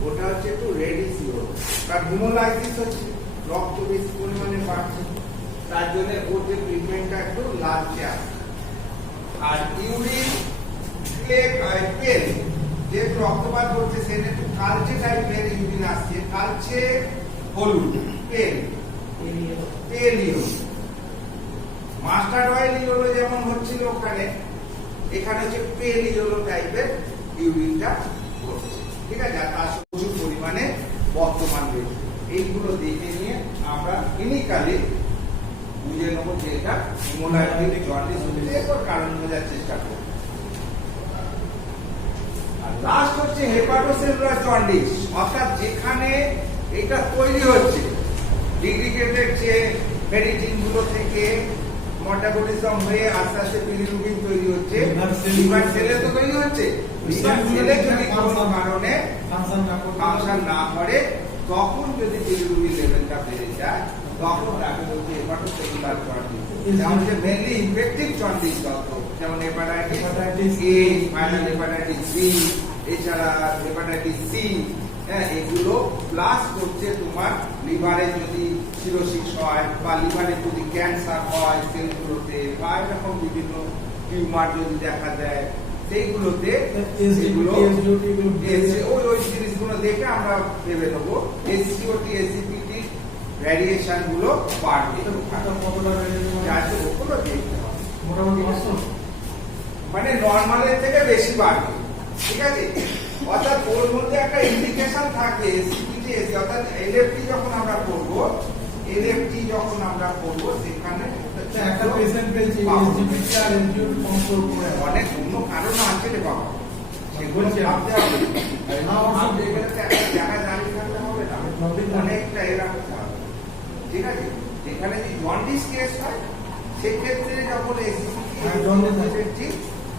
ওটা হচ্ছে একটু রেডিশ ইয়েলো। কারণ হিমোলাইসিস হচ্ছে, রক্ত বেশি পরিমাণে বাড়ছে, তার জন্য ওর যে ট্রিটমেন্টটা একটু লালচে আসে। আর ইউরিন পেল, যে রক্তপাত হচ্ছে, সেটা একটু কালচে টাইপের ইউরিন আসছে, কালচে হলুদ পেল ইয়েলো। মাস্টার্ড অয়েল ইয়েলো যেমন হচ্ছিল ওখানে, এখানে হচ্ছে পেল ইয়েলো টাইপের ইউরিনটা হচ্ছে। ঠিক আছে। আর তার প্রচুর পরিমাণে বর্তমান রয়েছে। এইগুলো দেখে নিয়ে আমরা ক্লিনিক্যালি বুঝে নেবো যে এটা হিমোলাইটিক জন্ডিস হচ্ছে, এরপর কারণ বোঝার চেষ্টা করব। লাস্ট হচ্ছে হেপাটোসেলুলার জন্ডিস, অর্থাৎ যেখানে এটা তৈরি হচ্ছে ডিগ্রিগেটেড যে মেডিসিন গুলো থেকে মেটাবলিজম হয়ে আস্তে আস্তে বিলিরুবিন তৈরি হচ্ছে, লিভার সেলে তো তৈরি হচ্ছে, লিভার সেলে যদি কোনো কারণে ফাংশন না করে তখন যদি বিলিরুবিন লেভেলটা বেড়ে যায় তখন তাকে বলছে হেপাটোসেলুলার জন্ডিস। যেমন যে মেইনলি ইনফেক্টিভ জন্ডিস যত, যেমন hepatitis A, viral hepatitis B, এছাড়া হেপাটাইটিস সি, হ্যাঁ, এগুলো প্লাস করছে তোমার লিভারে যদি সিরোসিস হয় বা লিভারে যদি ক্যান্সার হয় সেলগুলোতে বা এরকম বিভিন্ন টিউমার যদি দেখা দেয় সেইগুলোতে ওই জিনিসগুলো দেখে আমরা ভেবে নেবো এসসিওটি এসিপিটি ভ্যারিয়েশন গুলো বাড়বে, ওগুলো দেখতে হবে মানে নর্মালের থেকে বেশি বাড়বে, ঠিক আছে। অর্থাৎ ওর মধ্যে একটা ইন্ডিকেশন থাকে এসিপিটি এসি, অর্থাৎ এলএফটি যখন আমরা করবো সেখানে একটা পেশেন্ট পেয়েছি এসজিপিটি আর এনজিওটি কন্ট্রোল করে অনেক অন্য কারণ আছে রে বাবা, সেগুলো ভাবতে হবে না, ভাবতে গেলে তো একটা জায়গায় দাঁড়িয়ে থাকতে হবে না, অনেকটা এরকম হবে, ঠিক আছে। যেখানে যদি জন্ডিস কেস হয় সেক্ষেত্রে যখন এসিপিটি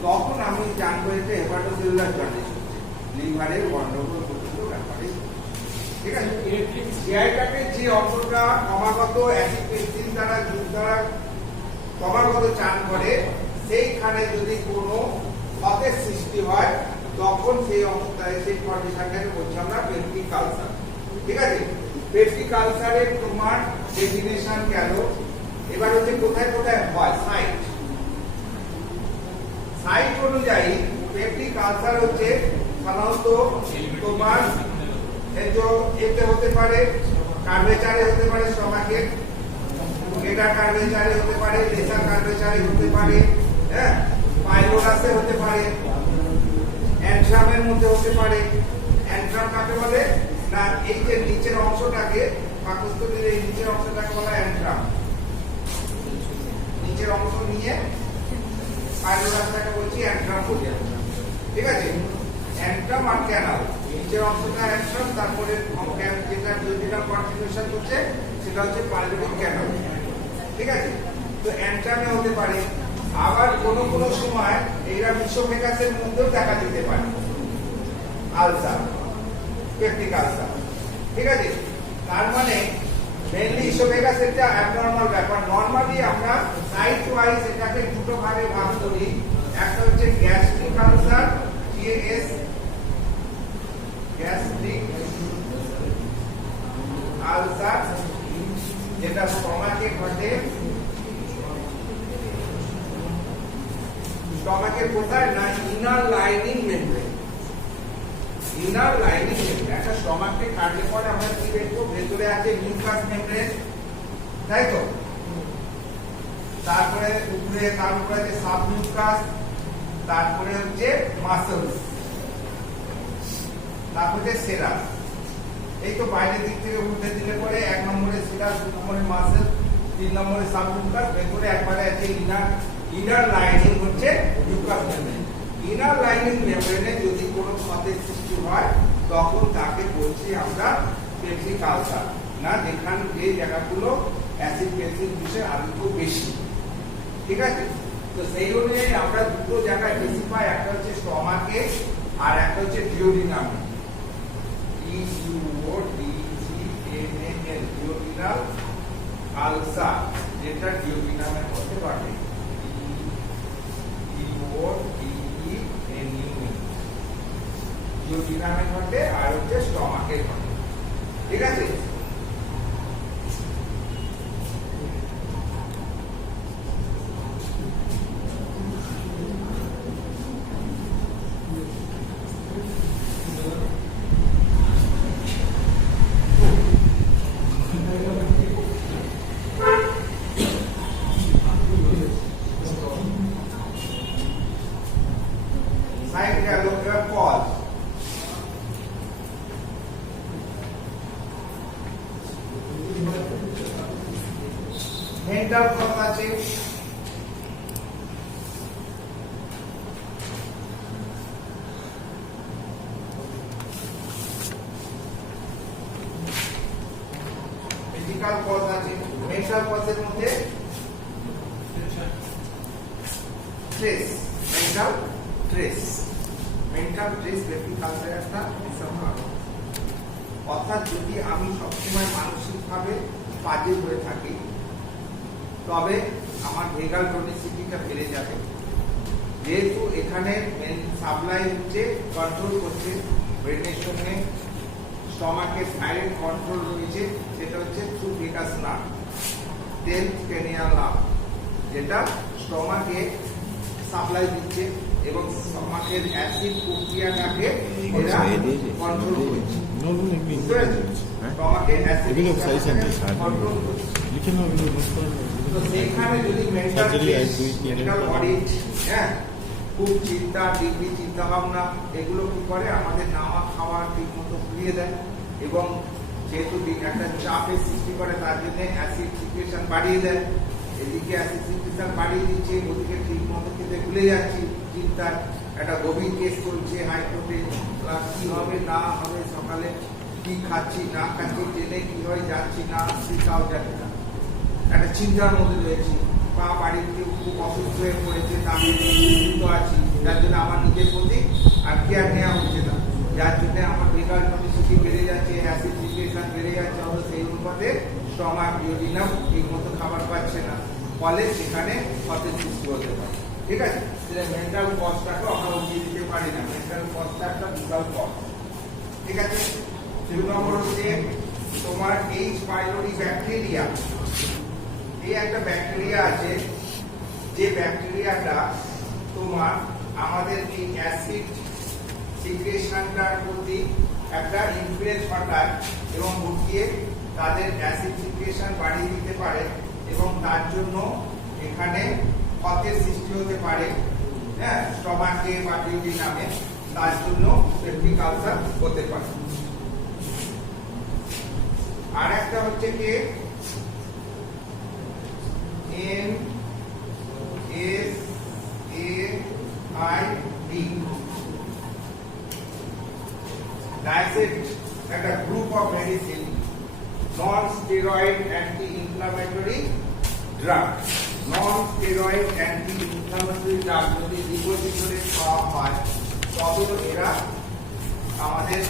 তখন আমি জানবো এটা হেপাটোসেলুলার জন্ডিস হচ্ছে, লিভারের গন্ডগোল পর্যন্ত ব্যাপারে, ঠিক আছে। জিআইটাকে যে অংশটা ক্রমাগত অ্যাসিড পেন্সিল দ্বারা জুস দ্বারা ক্রমাগত চান করে সেইখানে যদি কোনো ক্ষতের সৃষ্টি হয় তখন সেই অবস্থায় সেই কন্ডিশনটাকে বলছি আমরা পেপটিক আলসার, ঠিক আছে। পেপটিক আলসারের তোমার ডেফিনেশন গেল। এবার হচ্ছে কোথায় কোথায় হয় সাইট অনুযায়ী পেপটিক আলসার হচ্ছে সাধারণত তোমার এতে হতে পারে, কার্ভেচারে হতে পারে, স্টমাকের গ্রেটার কার্ভেচারে হতে পারে, লেসার কার্ভেচারে হতে পারে, হ্যাঁ, পাইলোরাসে হতে পারে, অ্যান্ট্রামের মধ্যে হতে পারে। অ্যান্ট্রাম কাকে বলে না, এই যে নিচের অংশটাকে পাকস্থলীর এই নিচের অংশটাকে বলা অ্যান্ট্রাম, নিচের অংশ নিয়ে পাইলোরাসটাকে বলছি অ্যান্ট্রাম বলি, ঠিক আছে। অ্যান্ট্রাম আর ক্যানাল, নিচের অংশটা অ্যান্ট্রাম, তারপরে যেটা ডিউডিনাল কন্টিনিউশন করছে সেটা হচ্ছে পাইলোরিক ক্যানাল, ঠিক আছে। তো অ্যান্ট্রামে হতে পারে, আবার কোনো সময় এইটা ইসোফেগাসের মধ্যেও দেখা দিতে পারে আলসার, পেপটিক আলসার, ঠিক আছে। তার মানে মেইনলি ইসোফেগাস একটা অ্যাবনরমাল ব্যাপার। নরমালি আমরা সাইট ওয়াইজ এটাকে দুটো ভাগে ভাগ করি, একটা হচ্ছে gastric ulcer, GS gastric ulcer, যেটা স্টমাকে ঘটে। স্টমাকের কোথায় না, inner lining membrane, inner lining membrane. একটা স্টমাককে কাটলে পরে আমরা কি দেখবো, ভেতরে আছে মিউকাস মেমব্রেন, তাই তো। তারপরে তার উপরে আছে সাবমিউকাস, তারপরে হচ্ছে মাসলস, তারপরে সেরাস। এই তো বাইরের দিক থেকে উঠে দিলে পরে 1 নম্বরে সেরাস, 2 নম্বরে মাসল, 3 নম্বরে সাবমিউকাস, ভেতরে একবারে আছে ইনার লাইনিং হচ্ছে মিউকাস মেমব্রেন। ইনার লাইনিং মেমব্রেনে যদি কোনো ক্ষতের সৃষ্টি হয় তখন তাকে বলছি আমরা পেপটিক আলসার, না যেখানে যে জায়গাগুলো অ্যাসিড বেসিক বিষের আধিক্য বেশি, ঠিক আছে। তো সেই অনুযায়ী আমরা দুটো জায়গায় বেশি পাই, একটা হচ্ছে স্টমাকে আর একটা হচ্ছে ডিওডিনামে, ডিওডিনাল আলসার, যেটা ডিওডিনামের মধ্যে ঘটে, ডিওডিনামে ঘটে আর হচ্ছে স্টমাকে ঘটে, ঠিক আছে। সাইড গেল, এবার কজ। মেন্টাল কজ আছে, মেন্টাল কজ আছে। মেন্টাল কজের মধ্যে stress, mental stress, mental stress peptic আলসারের একটা বিশাল কারণ। অর্থাৎ যদি আমি সবসময় মানসিকভাবে কাজে হয়ে থাকি তবে আমার ভেগাল টনিসিটিটা বেড়ে যাবে। যেহেতু এখানে সাপ্লাই হচ্ছে, কন্ট্রোল করছে ব্রেনের সঙ্গে স্টমাকের ডাইরেক্ট কন্ট্রোল রয়েছে, সেটা হচ্ছে through vagus nerve, 10th cranial nerve, যেটা স্টমাকে সাপ্লাই দিচ্ছে এবং স্টমাকের অ্যাসিড প্রক্রিয়াটাকে এরা কন্ট্রোল করছে। স্টমাকের অ্যাসিড কন্ট্রোল করছে। তো সেখানে যদি মেন্টাল অডিট, হ্যাঁ, খুব চিন্তা, ডিগ্রি চিন্তা ভাবনা, এগুলো কি করে আমাদের নাওয়া খাওয়া ঠিক মতো ঘুরিয়ে দেয় এবং যেহেতু একটা চাপের সৃষ্টি করে তার জন্য অ্যাসিড সিচুয়েশন বাড়িয়ে দেয়। এদিকে অ্যাসিড সিচুয়েশন বাড়িয়ে দিচ্ছে, ওদিকে ঠিক মতো খেতে ভুলে যাচ্ছি, চিন্তার একটা গভীর কেস চলছে হাইকোর্টে, কি হবে না হবে, সকালে কি খাচ্ছি না খাচ্ছি, ট্রেনে কি হয় যাচ্ছি না আসছি তাও জানি না, একটা চিন্তার মধ্যে রয়েছি, বা বাড়িতে খুব অসুস্থ হয়ে পড়েছে আমি চিন্তিত আছি, যার জন্য আমার নিজের প্রতি আর কেয়ার নেওয়া হচ্ছে না, যার জন্য আমার ভেগাল টনিসিটি বেড়ে যাচ্ছে, অ্যাসিড সিচুয়েশন বেড়ে যাচ্ছে, অথচ সেই অনুপাতে স্টমাক ডিওডিনাম ঠিক মতো খাবার পাচ্ছে না, ফলে সেখানে ক্ষতের সৃষ্টি হতে পারে। ঠিক আছে, সেটা মেন্টাল কজটাকে আমরা উঠিয়ে দিতে পারি না, মেন্টাল কজটা একটা বিশাল কজ। ঠিক আছে, 2 নম্বর হচ্ছে তোমার এইচ পাইলোরি ব্যাকটেরিয়া। এই একটা ব্যাকটেরিয়া আছে, যে ব্যাকটেরিয়াটা তোমার আমাদের এই অ্যাসিড সিক্রেশনটার প্রতি একটা ইনফ্লুয়েন্স ঘটায় এবং ঘটিয়ে তাদের অ্যাসিড সিক্রেশন বাড়িয়ে দিতে পারে এবং তার জন্য এখানে ক্ষতের সৃষ্টি হতে পারে, হ্যাঁ, স্টমাকে বা ডিওডিনামে, তার জন্য পেপটিক আলসার হতে পারে। আর একটা হচ্ছে কি NSAID, Niacid, একটা group of medicine, non steroid anti inflammatory drug. Non steroid anti inflammatory drug যদি দীর্ঘদিন ধরে খাওয়া হয় তবে এরা আমাদের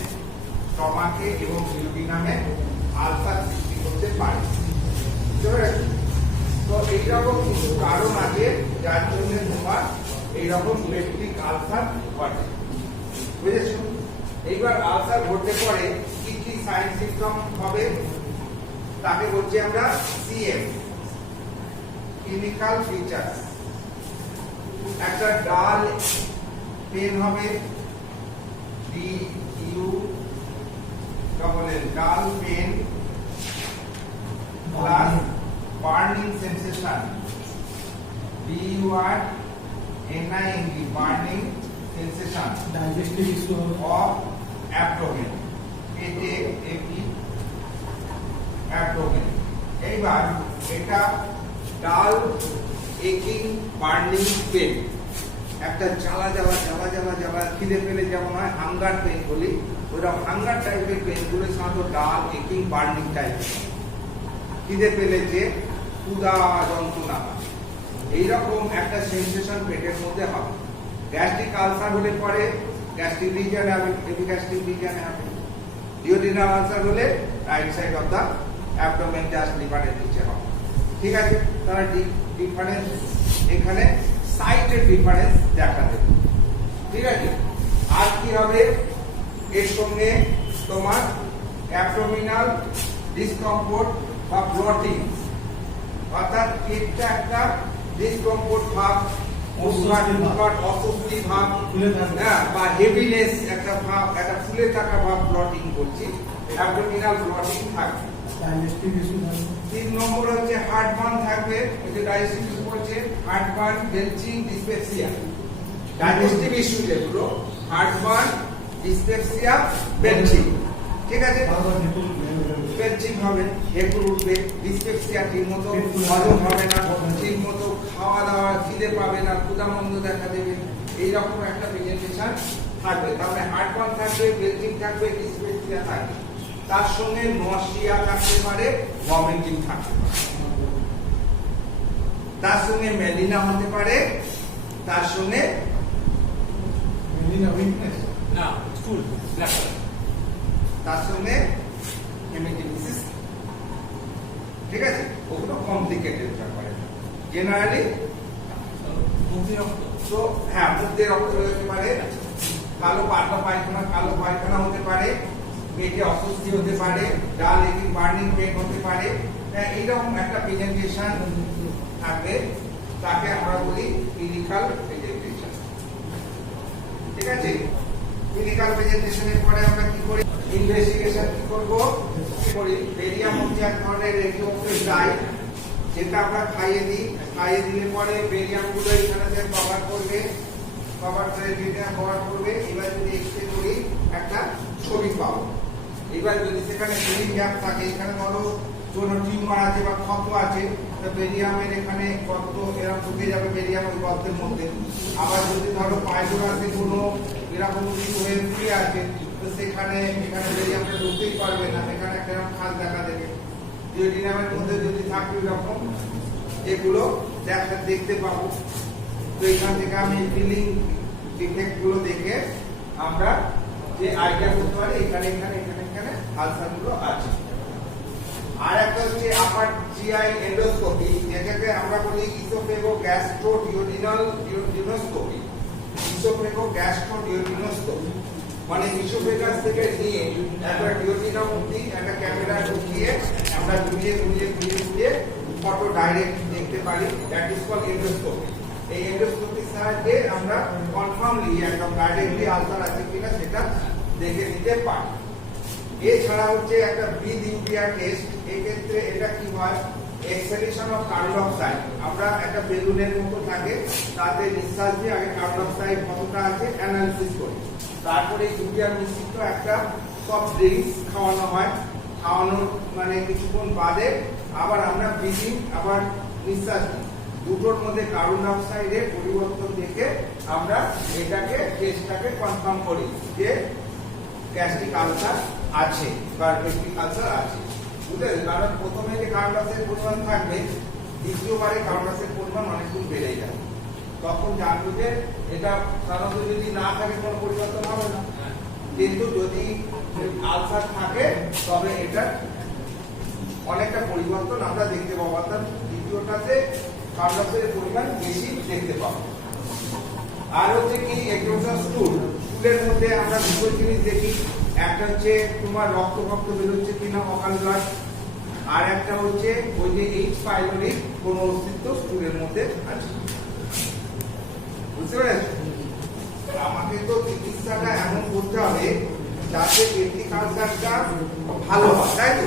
স্টমাকে এবং ডিওডিনামে আলসার সৃষ্টি করতে পারে। তো এইরকম কিছু কারণ আছে যার জন্য তোমার এইরকম পেপটিক আলসার ঘটে, বুঝেছো? এইবার আলসার ঘটতে পরে কি কি সাইন সিম্পটম হবে তাকে বলছি আমরা সিএফ, ক্লিনিক্যাল ফিচার্স। একটা ডাল পেন হবে, dull pain plus burning sensation, BURNING, burning sensation digestive issue of abdomen, পেটে একটি অ্যাবডোমেন। এইবার এটা ডাল একিং বার্নিং পেন, একটা জ্বালা খিদে পেলে যেমন হয় হাঙ্গার পেন বলি, ওরকম হাঙ্গার টাইপের পেনগুলো সাধারণত ডাল একিং বার্নিং টাইপের, খিদে পেলে যে ক্ষুধা যন্ত্রণা, এইরকম একটা সেন্সেশন পেটের মধ্যে হবে। গ্যাস্ট্রিক আলসার হলে পরে গ্যাস্ট্রিক রিজিয়নে হবে, এপিগ্যাস্ট্রিক রিজিয়নে হবে। ডিওডিনাল আলসার হলে right side of the abdomen, just লিভারের নিচে হবে। ঠিক আছে, তাহলে ডিফারেন্স এখানে সাইটের ডিফারেন্স দেখা দেবে। ঠিক আছে, আর কি হবে এর সঙ্গে তোমার অ্যাবডোমিনাল ডিসকমফোর্ট বা ব্লটিং, অর্থাৎ পেটটা একটা ডিসকমফোর্ট ভাব, অস্বস্তি ভাব, বা হেভিনেস একটা ভাব, একটা ফুলে থাকা ভাব, ব্লটিং বলছি, অ্যাবডোমিনাল ব্লটিং থাকবে। ডাইজেস্টিভ ইস্যু থাকবে। 3 নম্বর হচ্ছে হার্টবার্ন থাকবে, এই যে ডাইজেস্টিভ ইস্যু বলছে, heartburn, belching, dyspepsia. Digestive issue যেগুলো হার্টবার্ন, ডিসপেপসিয়া, বেলচিং। ঠিক আছে, বেলচিং হবে, হেকুর উঠবে, ডিসপেপসিয়া ঠিক মতো হজম হবে না, ঠিক মতো খাওয়া দাওয়া খিদে পাবে না, ক্ষুধামন্দ দেখা দেবে, এইরকম একটা প্রেজেন্টেশন থাকবে। তাহলে হার্টবার্ন থাকবে, বেলচিং থাকবে, ডিসপেপসিয়া থাকবে। তার সঙ্গে নসিয়া থাকতে পারে, ভমিটিং থাকতে পারে, তার সঙ্গে মেলিনা হতে পারে, তার সঙ্গে মেলিনা উইকনেস না স্টুল ব্ল্যাক তার সঙ্গে হেমেটিমিসিস। ঠিক আছে, ওগুলো কমপ্লিকেটেড ব্যাপার। জেনারেলি মুক্তি রক্ত তো হ্যাঁ, মধ্যে রক্ত হতে পারে, কালো পাতলা পায়খানা, কালো পায়খানা হতে পারে, পেটে অস্বস্তি হতে পারে, ডাল একিং বার্নিং পেন হতে পারে। হ্যাঁ, এইরকম একটা প্রেজেন্টেশন থাকবে, তাকে আমরা বলি ক্লিনিক্যাল প্রেজেন্টেশন। ঠিক আছে, ক্লিনিক্যাল প্রেজেন্টেশনের পরে আমরা কি করি, ইনভেস্টিগেশন কি করব, কি করি, বেরিয়াম হচ্ছে এক ধরনের রেডিওঅ্যাক্টিভ ডাই, যেটা আমরা খাইয়ে দিই। খাইয়ে দিলে পরে বেরিয়াম গুলো এখানে কভার করবে, কভার করে বেরিয়াম কভার করবে। এবার যদি এক্সরে করি একটা ছবি পাবো। এবার যদি সেখানে ব্রেন গ্যাপ থাকে, এখানে ধরো কোনো টিউমার আছে বা ক্ষত আছে, তো বেরিয়ামের এখানে গর্ত এরকম ঢুকে যাবে বেরিয়াম ওই গর্তের মধ্যে। আবার যদি ধরো পাইলোরাসে কোনো এরকম কিছু হয়ে ফুলে আছে, তো সেখানে এখানে বেরিয়ামটা ঢুকতেই পারবে না, এখানে একটা এরকম খাল দেখা দেবে। ডিওডিনামের মধ্যে যদি থাকে এরকম, এগুলো দেখতে পাবো। তো এখান থেকে আমি ফিলিং ডিফেক্ট গুলো দেখে আমরা যে আইডিয়া করতে পারি এখানে এখানে এখানে এখানে আলসার গুলো আছে। আর একটা হচ্ছে আপার জিআই এন্ডোস্কোপি, যেটাকে আমরা বলি ইসোফেগো গ্যাস্ট্রো ডিওডিনাল ডিউনোস্কোপি। ইসোফেগো গ্যাস্ট্রো ডিওডিনোস্কোপি মানে ইসোফেগাস থেকে নিয়ে একবার ডিওডিনাম অবধি একটা ক্যামেরা ঢুকিয়ে আমরা ঘুরিয়ে ঘুরিয়ে ঘুরিয়ে ঘুরিয়ে ফটো ডাইরেক্ট দেখতে পারি। That is called endoscopy. এই এন্ডোস্কোপির সাহায্যে আমরা কনফার্মলি একদম ডাইরেক্টলি আলসার আছে কিনা সেটা দেখে নিতে পারি। এছাড়া হচ্ছে একটা ব্রিথ ইউরিয়া টেস্ট। এই ক্ষেত্রে এটা কি হয়, এক্সহেলেশন অফ কার্বন ডাইঅক্সাইড, আমরা একটা বেলুনের মতো থাকে, তাতে নিঃশ্বাস দিয়ে আগে কার্বন ডাইঅক্সাইড কতটা আছে অ্যানালিসিস করি। তারপরে ইউরিয়া মিশ্রিত একটা সফট ড্রিঙ্কস খাওয়ানো হয়। খাওয়ানোর মানে কিছুক্ষণ বাদে আবার আমরা ব্রিথিং আবার নিঃশ্বাস নিই। দুটোর মধ্যে কার্বন ডাইঅক্সাইডের পরিবর্তন দেখে আমরা এটাকে টেস্টটাকে কনফার্ম করি যে গ্যাস্ট্রিক আলসার আছে বা গ্যাস্ট্রিক আলসার আছে। বুঝলেন, কারণ প্রথমে যে কার্বন ডাইঅক্সাইডের পরিমাণ থাকবে, দ্বিতীয়বারে কার্বন ডাইঅক্সাইডের পরিমাণ অনেক গুণ বেড়ে যাবে। তখন জানবো যে এটা সাধারণত যদি না থাকে কোনো পরিবর্তন হবে না, কিন্তু যদি আলসার থাকে তবে এটা অনেকটা পরিবর্তন আমরা দেখতে পাবো। অর্থাৎ দ্বিতীয়টাতে কার্বন ডাইঅক্সাইডের পরিমাণ বেশি দেখতে পাবো। আর হচ্ছে কি এক্সোসোমাল স্টুলের মধ্যে আমরা দুটো জিনিস দেখি, একটা হচ্ছে তোমার রক্ত বেরোচ্ছে কিনা অকাল ব্লাড, আর একটা হচ্ছে ওই যে এইচ পাইলোরি কোন অস্তিত্ব স্টুলের মধ্যে আছে। বুঝতে পেরেছ? আমাকে তো চিকিৎসাটা এমন করতে হবে যাতে পেপটিক আলসারটা ভালো হয়, তাই তো?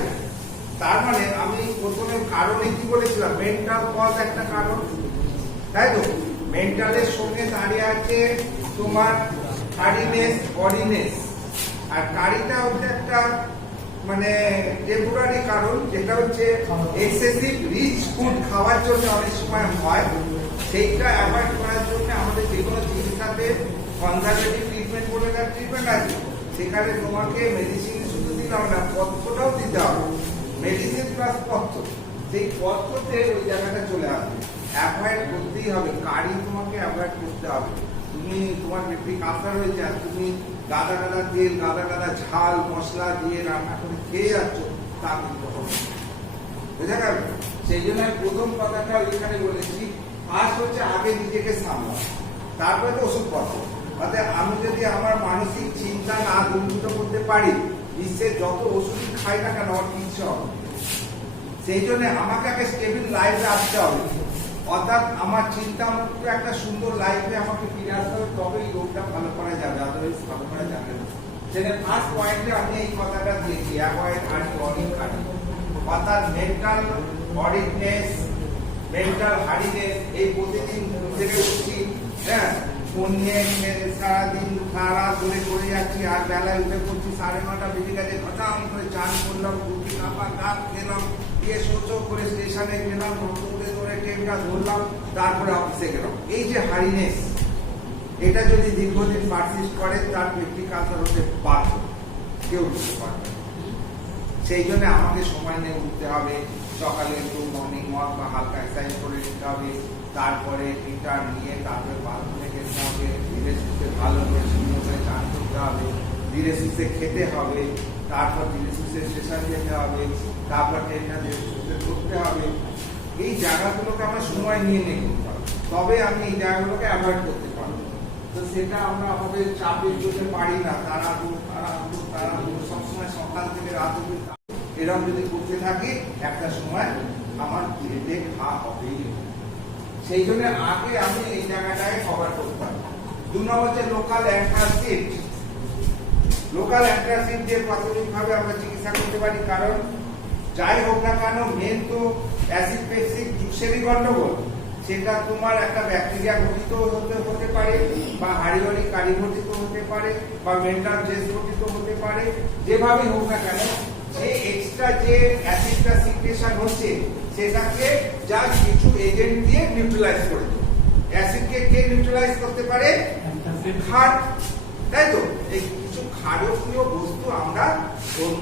তার মানে আমি প্রথমে কারণে কি বলেছিলাম, মেন্টাল কজ একটা কারণ, তাই তো? মেন্টালের সঙ্গে দাঁড়িয়ে আছে তোমার হার্ডিনেস, বডিনেস, আর কারিটা হচ্ছে একটা মানে টেম্পোরারি কারণ, যেটা হচ্ছে এক্সেসিভ রিচ ফুড খাওয়ার জন্য অনেক সময় হয়। সেইটা অ্যাভয়েড করার জন্য আমাদের যে কোনো চিকিৎসাতে কনজারভেটিভ ট্রিটমেন্ট বলে একটা ট্রিটমেন্ট আছে, সেখানে তোমাকে মেডিসিন শুধু দিলাম না, পথ্যটাও দিতে হবে। মেডিসিন প্লাস পথ্য, সেই পথ্যতে ওই জায়গাটা চলে আসবে। অ্যাভয়েড করতেই হবে, কারি তোমাকে অ্যাভয়েড করতে হবে। তুমি তোমার পেপটিক আলসার হয়েছে আর তুমি গাদা গাদা তেল, গাদা গাদা ঝাল মশলা দিয়ে রান্না করে খেয়ে যাচ্ছ, তা কিন্তু হবে। বুঝা গেল? সেই জন্য আমি প্রথম কথাটা এখানে বলেছি, ফার্স্ট হচ্ছে আগে নিজেকে সামলাও, তারপরে তো ওষুধপত্র। অর্থাৎ আমি যদি আমার মানসিক চিন্তা না দূরীভূত করতে পারি, বিশ্বের যত ওষুধ খাই না কেন আমার কিচ্ছু হবে। সেই জন্য আমাকে আগে স্টেবল লাইফে আসতে হবে। অর্থাৎ আমার চিন্তা মুক্ত একটা সুন্দর লাইফে আমাকে ফিরে আসতে হবে, তবেই রোগটা ভালো করা যাবে, আদারওয়াইজ ভালো করা যাবে না। সেটা ফার্স্ট পয়েন্টে আমি এই কথাটা দিয়েছি, অ্যাভয়েড আর্লি ওয়ার্নিং কার্ড। অর্থাৎ মেন্টাল বডিনেস, মেন্টাল হার্ডিনেস, এই প্রতিদিন থেকে উঠছি, হ্যাঁ, ফোন নিয়ে সারাদিন সারা ধরে করে যাচ্ছি, আর বেলায় উঠে পড়ছি 9:30 বেজে গেছে, ঘটাম করে চান করলাম, রুটি কাপা কাপ খেলাম, দিয়ে শোচো করে স্টেশনে গেলাম, ধরে ধরে ট্রেনটা ধরলাম, তারপরে অফিসে গেলাম। এই যে হারিনেস, এটা যদি দীর্ঘদিন পারসিস্ট করে, তার পেপটিক আলসার হতে বাধ্য, কেউ বুঝতে পারবে। সেই জন্য আমাকে সময় নিয়ে উঠতে হবে, সকালে একটু মর্নিং ওয়াক বা হালকা এক্সারসাইজ করে নিতে হবে, তারপরে এটা নিয়ে তারপরে বাথরুমে যেতে হবে, ধীরে সুস্থে ভালো করে সুন্দর করে চান করতে হবে, ধীরে সুস্থে খেতে হবে, তারপর ধীরে সুস্থে স্টেশন যেতে হবে, তারপর ট্রেনটা ধীরে সুস্থে ধরতে হবে। এই জায়গাগুলোকে আমরা সময় নিয়ে নিয়ে করতে পারবো, তবে আমি এই জায়গাগুলোকে অ্যাভয়েড করতে পারবো। তো সেটা আমরা আমাদের চাপের জন্য পারি না, তারা সবসময় সকাল থেকে রাত অবধি এরকম যদি করতে থাকি একটা সময় আমার যেতে খা হবেই। সেই জন্য আগে আমি এই জায়গাটাকে কভার করতাম। 2 নম্বর হচ্ছে লোকাল অ্যান্টাসিড। লোকাল অ্যান্টাসিড দিয়ে প্রাথমিকভাবে আমরা চিকিৎসা করতে পারি, কারণ যাই হোক না কেন মেন তো অ্যাসিড বেসিক জুসেরই গন্ডগোল। সেটা তোমার একটা ব্যাকটেরিয়া ঘটিত হতে পারে, বা হাড়িবাড়ি কারি ঘটিত হতে পারে, বা মেন্টাল জেস ঘটিত হতে পারে। যেভাবেই হোক না কেন যে এক্সট্রা যে অ্যাসিডটা সিক্রেশন হচ্ছে সেটাকে যা কিছু এজেন্ট দিয়ে নিউট্রালাইজ করে দেবে। অ্যাসিডকে কে নিউট্রালাইজ করতে পারে? ক্ষার, তাই তো? এই কিছু ক্ষারকীয় বস্তু আমরা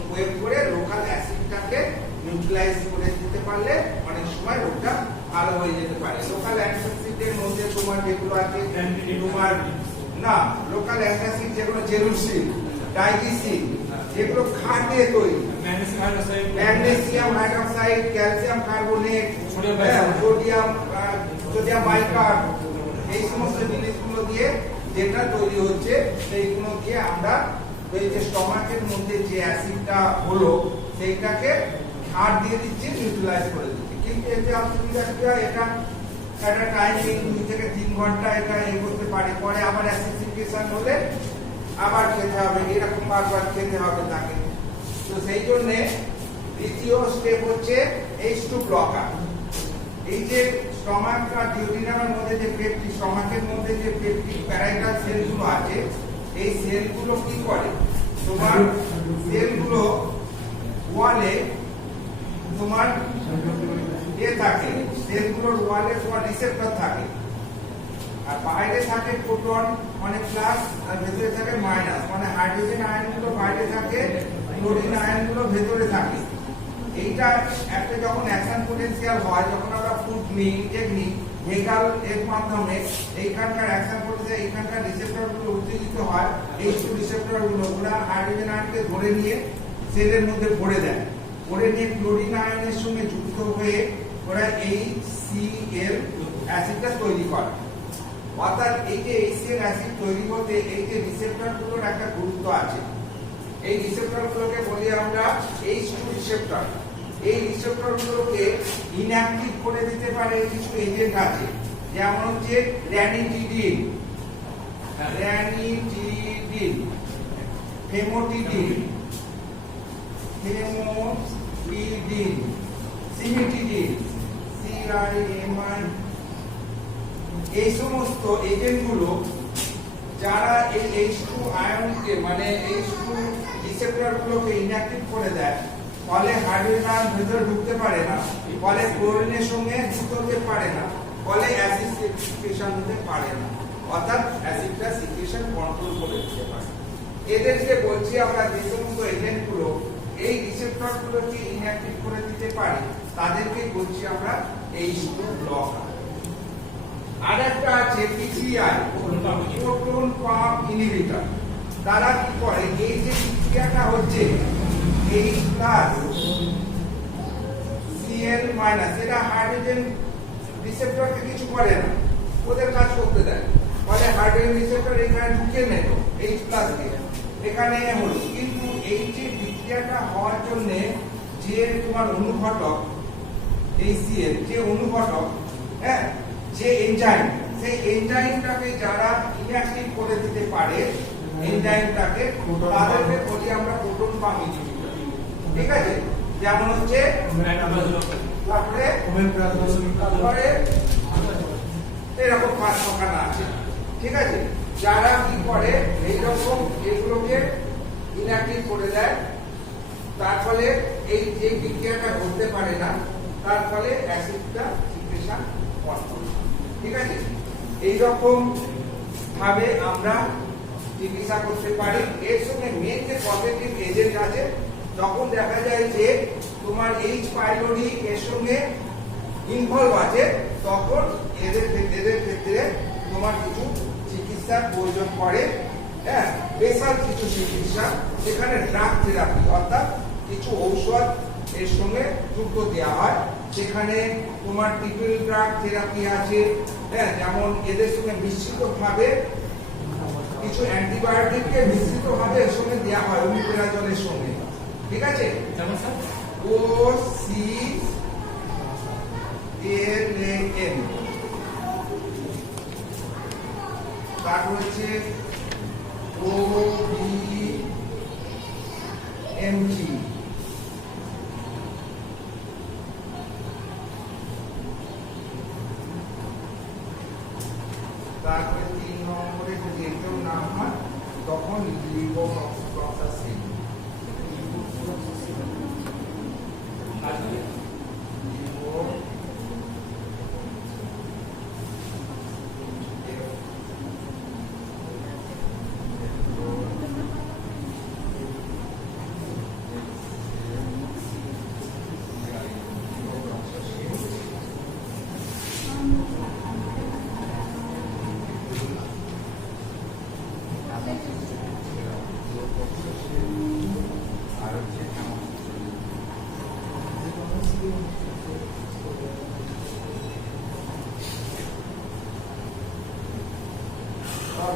প্রয়োগ করে লোকাল অ্যাসিডটাকে নিউট্রালাইজ করে দিতে পারলে অনেক সময় রোগটা ভালো হয়ে যেতে পারে। লোকাল অ্যান্টাসিডের মধ্যে তোমার যেগুলো আছে, তোমার না লোকাল অ্যান্টাসিড যেগুলো জেলুসিন, ডাইজিসিন, যেগুলো ক্ষার দিয়ে তৈরি, magnesium hydroxide, calcium carbonate, sodium bicarb, এই সমস্ত জিনিসগুলো দিয়ে যেটা তৈরি হচ্ছে সেইগুলো দিয়ে আমরা ওই যে স্টমাকের মধ্যে যে অ্যাসিডটা হলো সেইটাকে ক্ষার দিয়ে দিচ্ছি, নিউট্রালাইজ করে দিচ্ছি। কিন্তু এতে অসুবিধা কি হয়, এটা একটা টাইমিং 2 থেকে 3 ঘন্টা এটা করতে পারে, পরে আবার অ্যাসিডিফিকেশন হলে আবার খেতে হবে, এরকম বারবার খেতে হবে তাকে। তো সেই জন্য দ্বিতীয় স্টেপ হচ্ছে H2 ব্লকার। এই যে স্টমাক আর ডিউডিনামের মধ্যে যে পেপটিক, স্টমাকের মধ্যে যে পেপটিক প্যারাইটাল সেলগুলো আছে, এই সেলগুলো কি করে, তোমার সেলগুলো ওয়ালে তোমার থাকে, সেলগুলোর ওয়ালে তোমার রিসেপ্টর থাকে, আর বাইরে থাকে প্রোটন মানে প্লাস, আর ভেতরে থাকে মাইনাস মানে হাইড্রোজেন আয়নগুলো বাইরে থাকে, ক্লোরিন আয়নগুলো ভেতরে থাকে। এইটা একটা যখন অ্যাকশন পোটেনশিয়াল হয়, যখন আমরা ফুড নিই, ইনটেক নিই ভেগাল এর মাধ্যমে, এইখানকার অ্যাকশন পোটেনশিয়াল এইখানকার রিসেপ্টরগুলো উত্তেজিত হয়, এই রিসেপ্টরগুলো ওরা হাইড্রোজেন আয়নকে ধরে নিয়ে সেলের মধ্যে ভরে দেয়, ভরে নিয়ে ক্লোরিন আয়নের সঙ্গে যুক্ত হয়ে ওরা HCl অ্যাসিডটা তৈরি করে। অর্থাৎ এই যে HCl অ্যাসিড তৈরি হতে এই যে রিসেপ্টরগুলোর একটা গুরুত্ব আছে। এই রিসেপ্টরগুলোকে বলি আমরা H2 রিসেপ্টর। এই রিসেপ্টরগুলোকে ইনঅ্যাক্টিভ করে দিতে পারে কিছু এজেন্ট আছে, যেমন হচ্ছে র্যানিটিডিন, ফেমোটিডিন, সিমিটিডিন, CIMI। এই সমস্ত এজেন্টগুলো যারা এই H2 আয়নকে মানে H2 রিসেপ্টরগুলোকে ইনঅ্যাক্টিভ করে দেয়, ফলে হাইড্রোজেন আয়ন ভেতরে ঢুকতে পারে না, ফলে ক্লোরিনের সঙ্গে যুক্ত হতে পারে না, ফলে অ্যাসিড সিক্রেশন হতে পারে না, অর্থাৎ অ্যাসিডটা সিক্রেশন কন্ট্রোল করে দিতে পারে। এদেরকে বলছি আমরা যে সমস্ত এজেন্টগুলো এই রিসেপ্টরগুলোকে ইনঅ্যাক্টিভ করে দিতে পারে তাদেরকে বলছি আমরা H2 ব্লকার। আরেকটা আছে PPI, প্রোটন পাম্প ইনহিবিটর। তারা কি করে, এই যে বিক্রিয়াটা হচ্ছে H প্লাস Cl মাইনাস, এটা হাইড্রোজেন রিসেপ্টরকে কিছু করে না, ওদের কাজ করতে দেয়, ফলে হাইড্রোজেন রিসেপ্টর এখানে ঢুকে নিল H প্লাস কে এখানে হলো। কিন্তু এই যে বিক্রিয়াটা হওয়ার জন্য যে তোমার অনুঘটক HCl, যে অনুঘটক, হ্যাঁ, যে এনজাইম, সেই এনজাইমটাকে যারা ইনঅ্যাক্টিভ করে দিতে পারে, এনজাইমটাকে তাদেরকে বলি আমরা প্রোটন পাম্প ইনহিবিটর। ঠিক আছে, যেমন হচ্ছে তারপরে এরকম 5-6খানা আছে। ঠিক আছে, যারা কি করে এইরকম এগুলোকে ইনঅ্যাক্টিভ করে দেয়, তার ফলে এই যে বিক্রিয়াটা ঘটতে পারে না, তার ফলে অ্যাসিডটা সিক্রেশন কন্ট্রোল। ঠিক আছে, এইরকম ভাবে আমরা চিকিৎসা করতে পারি। এর সঙ্গে মেন যে পজিটিভ এজেন্ট আছে যখন দেখা যায় যে তোমার এইচ পাইলোরি এর সঙ্গে ইনভলভ আছে, তখন এদের ক্ষেত্রে তোমার কিছু চিকিৎসার প্রয়োজন পড়ে। হ্যাঁ, স্পেশাল কিছু চিকিৎসা, সেখানে ড্রাগ থেরাপি অর্থাৎ কিছু ঔষধ এর সঙ্গে যুক্ত দেওয়া হয়। সেখানে তোমার ট্রিপল ড্রাগ থেরাপি আছে। হ্যাঁ, যেমন এদের সঙ্গে মিশ্রিতভাবে কিছু অ্যান্টিবায়োটিককে মিশ্রিতভাবে এর সঙ্গে দেওয়া হয় ওমিপ্রাজলের সঙ্গে। ঠিক আছে, যেমন স্যার OCLAN, তারপর হচ্ছে OBMG, তারপরে 3 নম্বরে যদি এটাও না হয় তখন লিভোফ্লক্সাসিন।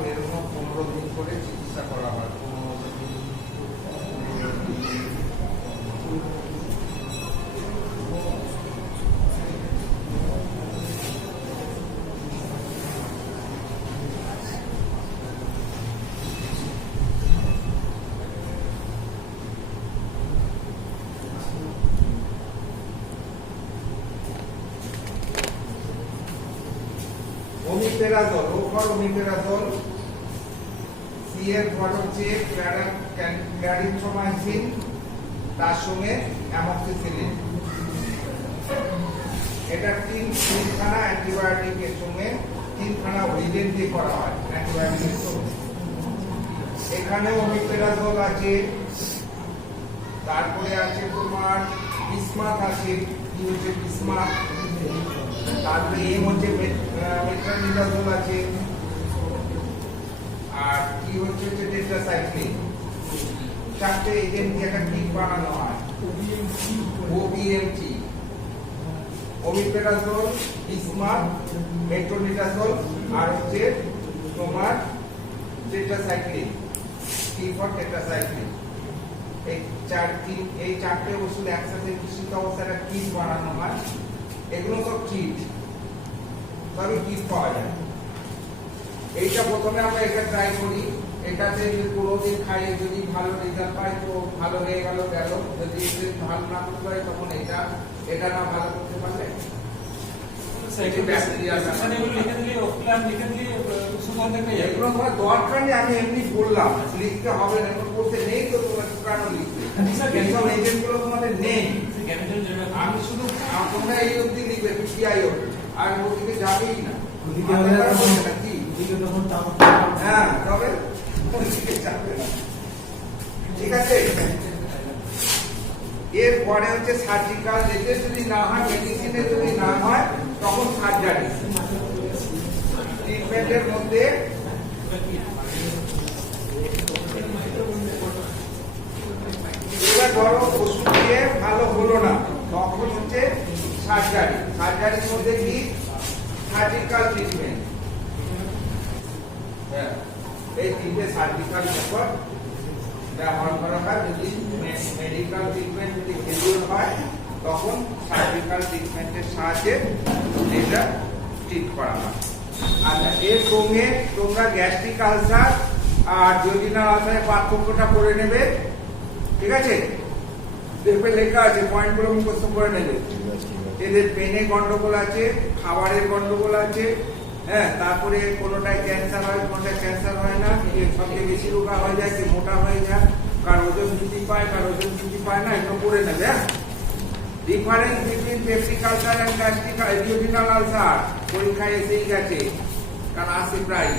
এরকম 15 দিন করে চিকিৎসা করা হয়। 15 দিন। ওমিপ্রাজল, ওমিপ্রাজল, সি এর পর হচ্ছে ক্ল্যারিথ্রোমাইসিন, তার সঙ্গে অ্যামক্সিসিলিন। এটা তিনখানা অ্যান্টিবায়োটিক এর সঙ্গে 3খানা হুইলেন দিয়ে করা হয় অ্যান্টিবায়োটিকের সঙ্গে। এখানে ওমিপ্রাজল আছে, তারপরে আছে তোমার বিসমাথ আছে, কি হচ্ছে বিসমাথ, তারপরে এম হচ্ছে মেট্রোনিডাজোল আছে, আর কি হচ্ছে টেট্রাসাইক্লিন। 4টে এজেন্ট দিয়ে একটা কিট বানানো হয়, OBMG, ওমিপ্রাজল, বিসমাথ, মেট্রোনিডাজোল, আর হচ্ছে তোমার টেট্রাসাইক্লিন, টি ফর টেট্রাসাইক্লিন। এই 4টে ওষুধ একসাথে মিশ্রিত অবস্থায় একটা কিট বানানো হয়। এগুলো সব কিট, সবই কিট পাওয়া যায়। এইটা প্রথমে আমরা এটা ট্রাই করি, এটাতে 15 দিন খাইয়ে যদি ভালো রেজাল্ট পাই তো ভালো হয়ে গেল। যদি ভালো না করতে পারি তখন এটা না ভালো করতে পারলে এগুলো তোমার দরকার নেই, আমি এমনি বললাম, লিখতে হবে না, করতে নেই তো তোমার কেন লিখবে? এইসব এজেন্টগুলো তোমাদের নেই, আমি শুধু তোমরা এই অবধি লিখবে পিআইও, আর ওদিকে যাবেই না। হ্যাঁ, তবে ঠিক আছে। এরপরে হচ্ছে সার্জিক্যাল, যেতে যদি না হয়, মেডিসিনে যদি না হয় তখন সার্জারি। ট্রিটমেন্টের মধ্যে এবার ধরো ওষুধ দিয়ে ভালো হলো না, তখন হচ্ছে সার্জারি। সার্জারির মধ্যে কি সার্জিক্যাল ট্রিটমেন্ট। হ্যাঁ, এই 3টে সার্জিক্যাল মেথড ব্যবহার করা হয়। যদি মেডিকেল ট্রিটমেন্ট যদি ফেলিওর হয় তখন সার্জিক্যাল ট্রিটমেন্টের সাহায্যে এটা ট্রিট করা হয়। আচ্ছা, এর সঙ্গে তোমরা গ্যাস্ট্রিক আলসার আর জয়ডিনাল আলসারের পার্থক্যটা করে নেবে। ঠিক আছে, দেখবে লেখা আছে, পয়েন্টগুলো মুখস্থ করে নেবে। এদের পেনে গন্ডগোল আছে, খাবারের গন্ডগোল আছে। হ্যাঁ, তারপরে কোনোটায় ক্যান্সার হয়, কোনোটায় ক্যান্সার হয় না, সবচেয়ে বেশি রোগা হয়ে যায়, কি মোটা হয়ে যায়, কার ওজন বৃদ্ধি পায়, কার ওজন বৃদ্ধি পায় না, এগুলো করে নেবে। হ্যাঁ, difference between peptic ulcer and gastric duodenal ulcer পরীক্ষায় এসেই গেছে, কারণ আসে প্রায়।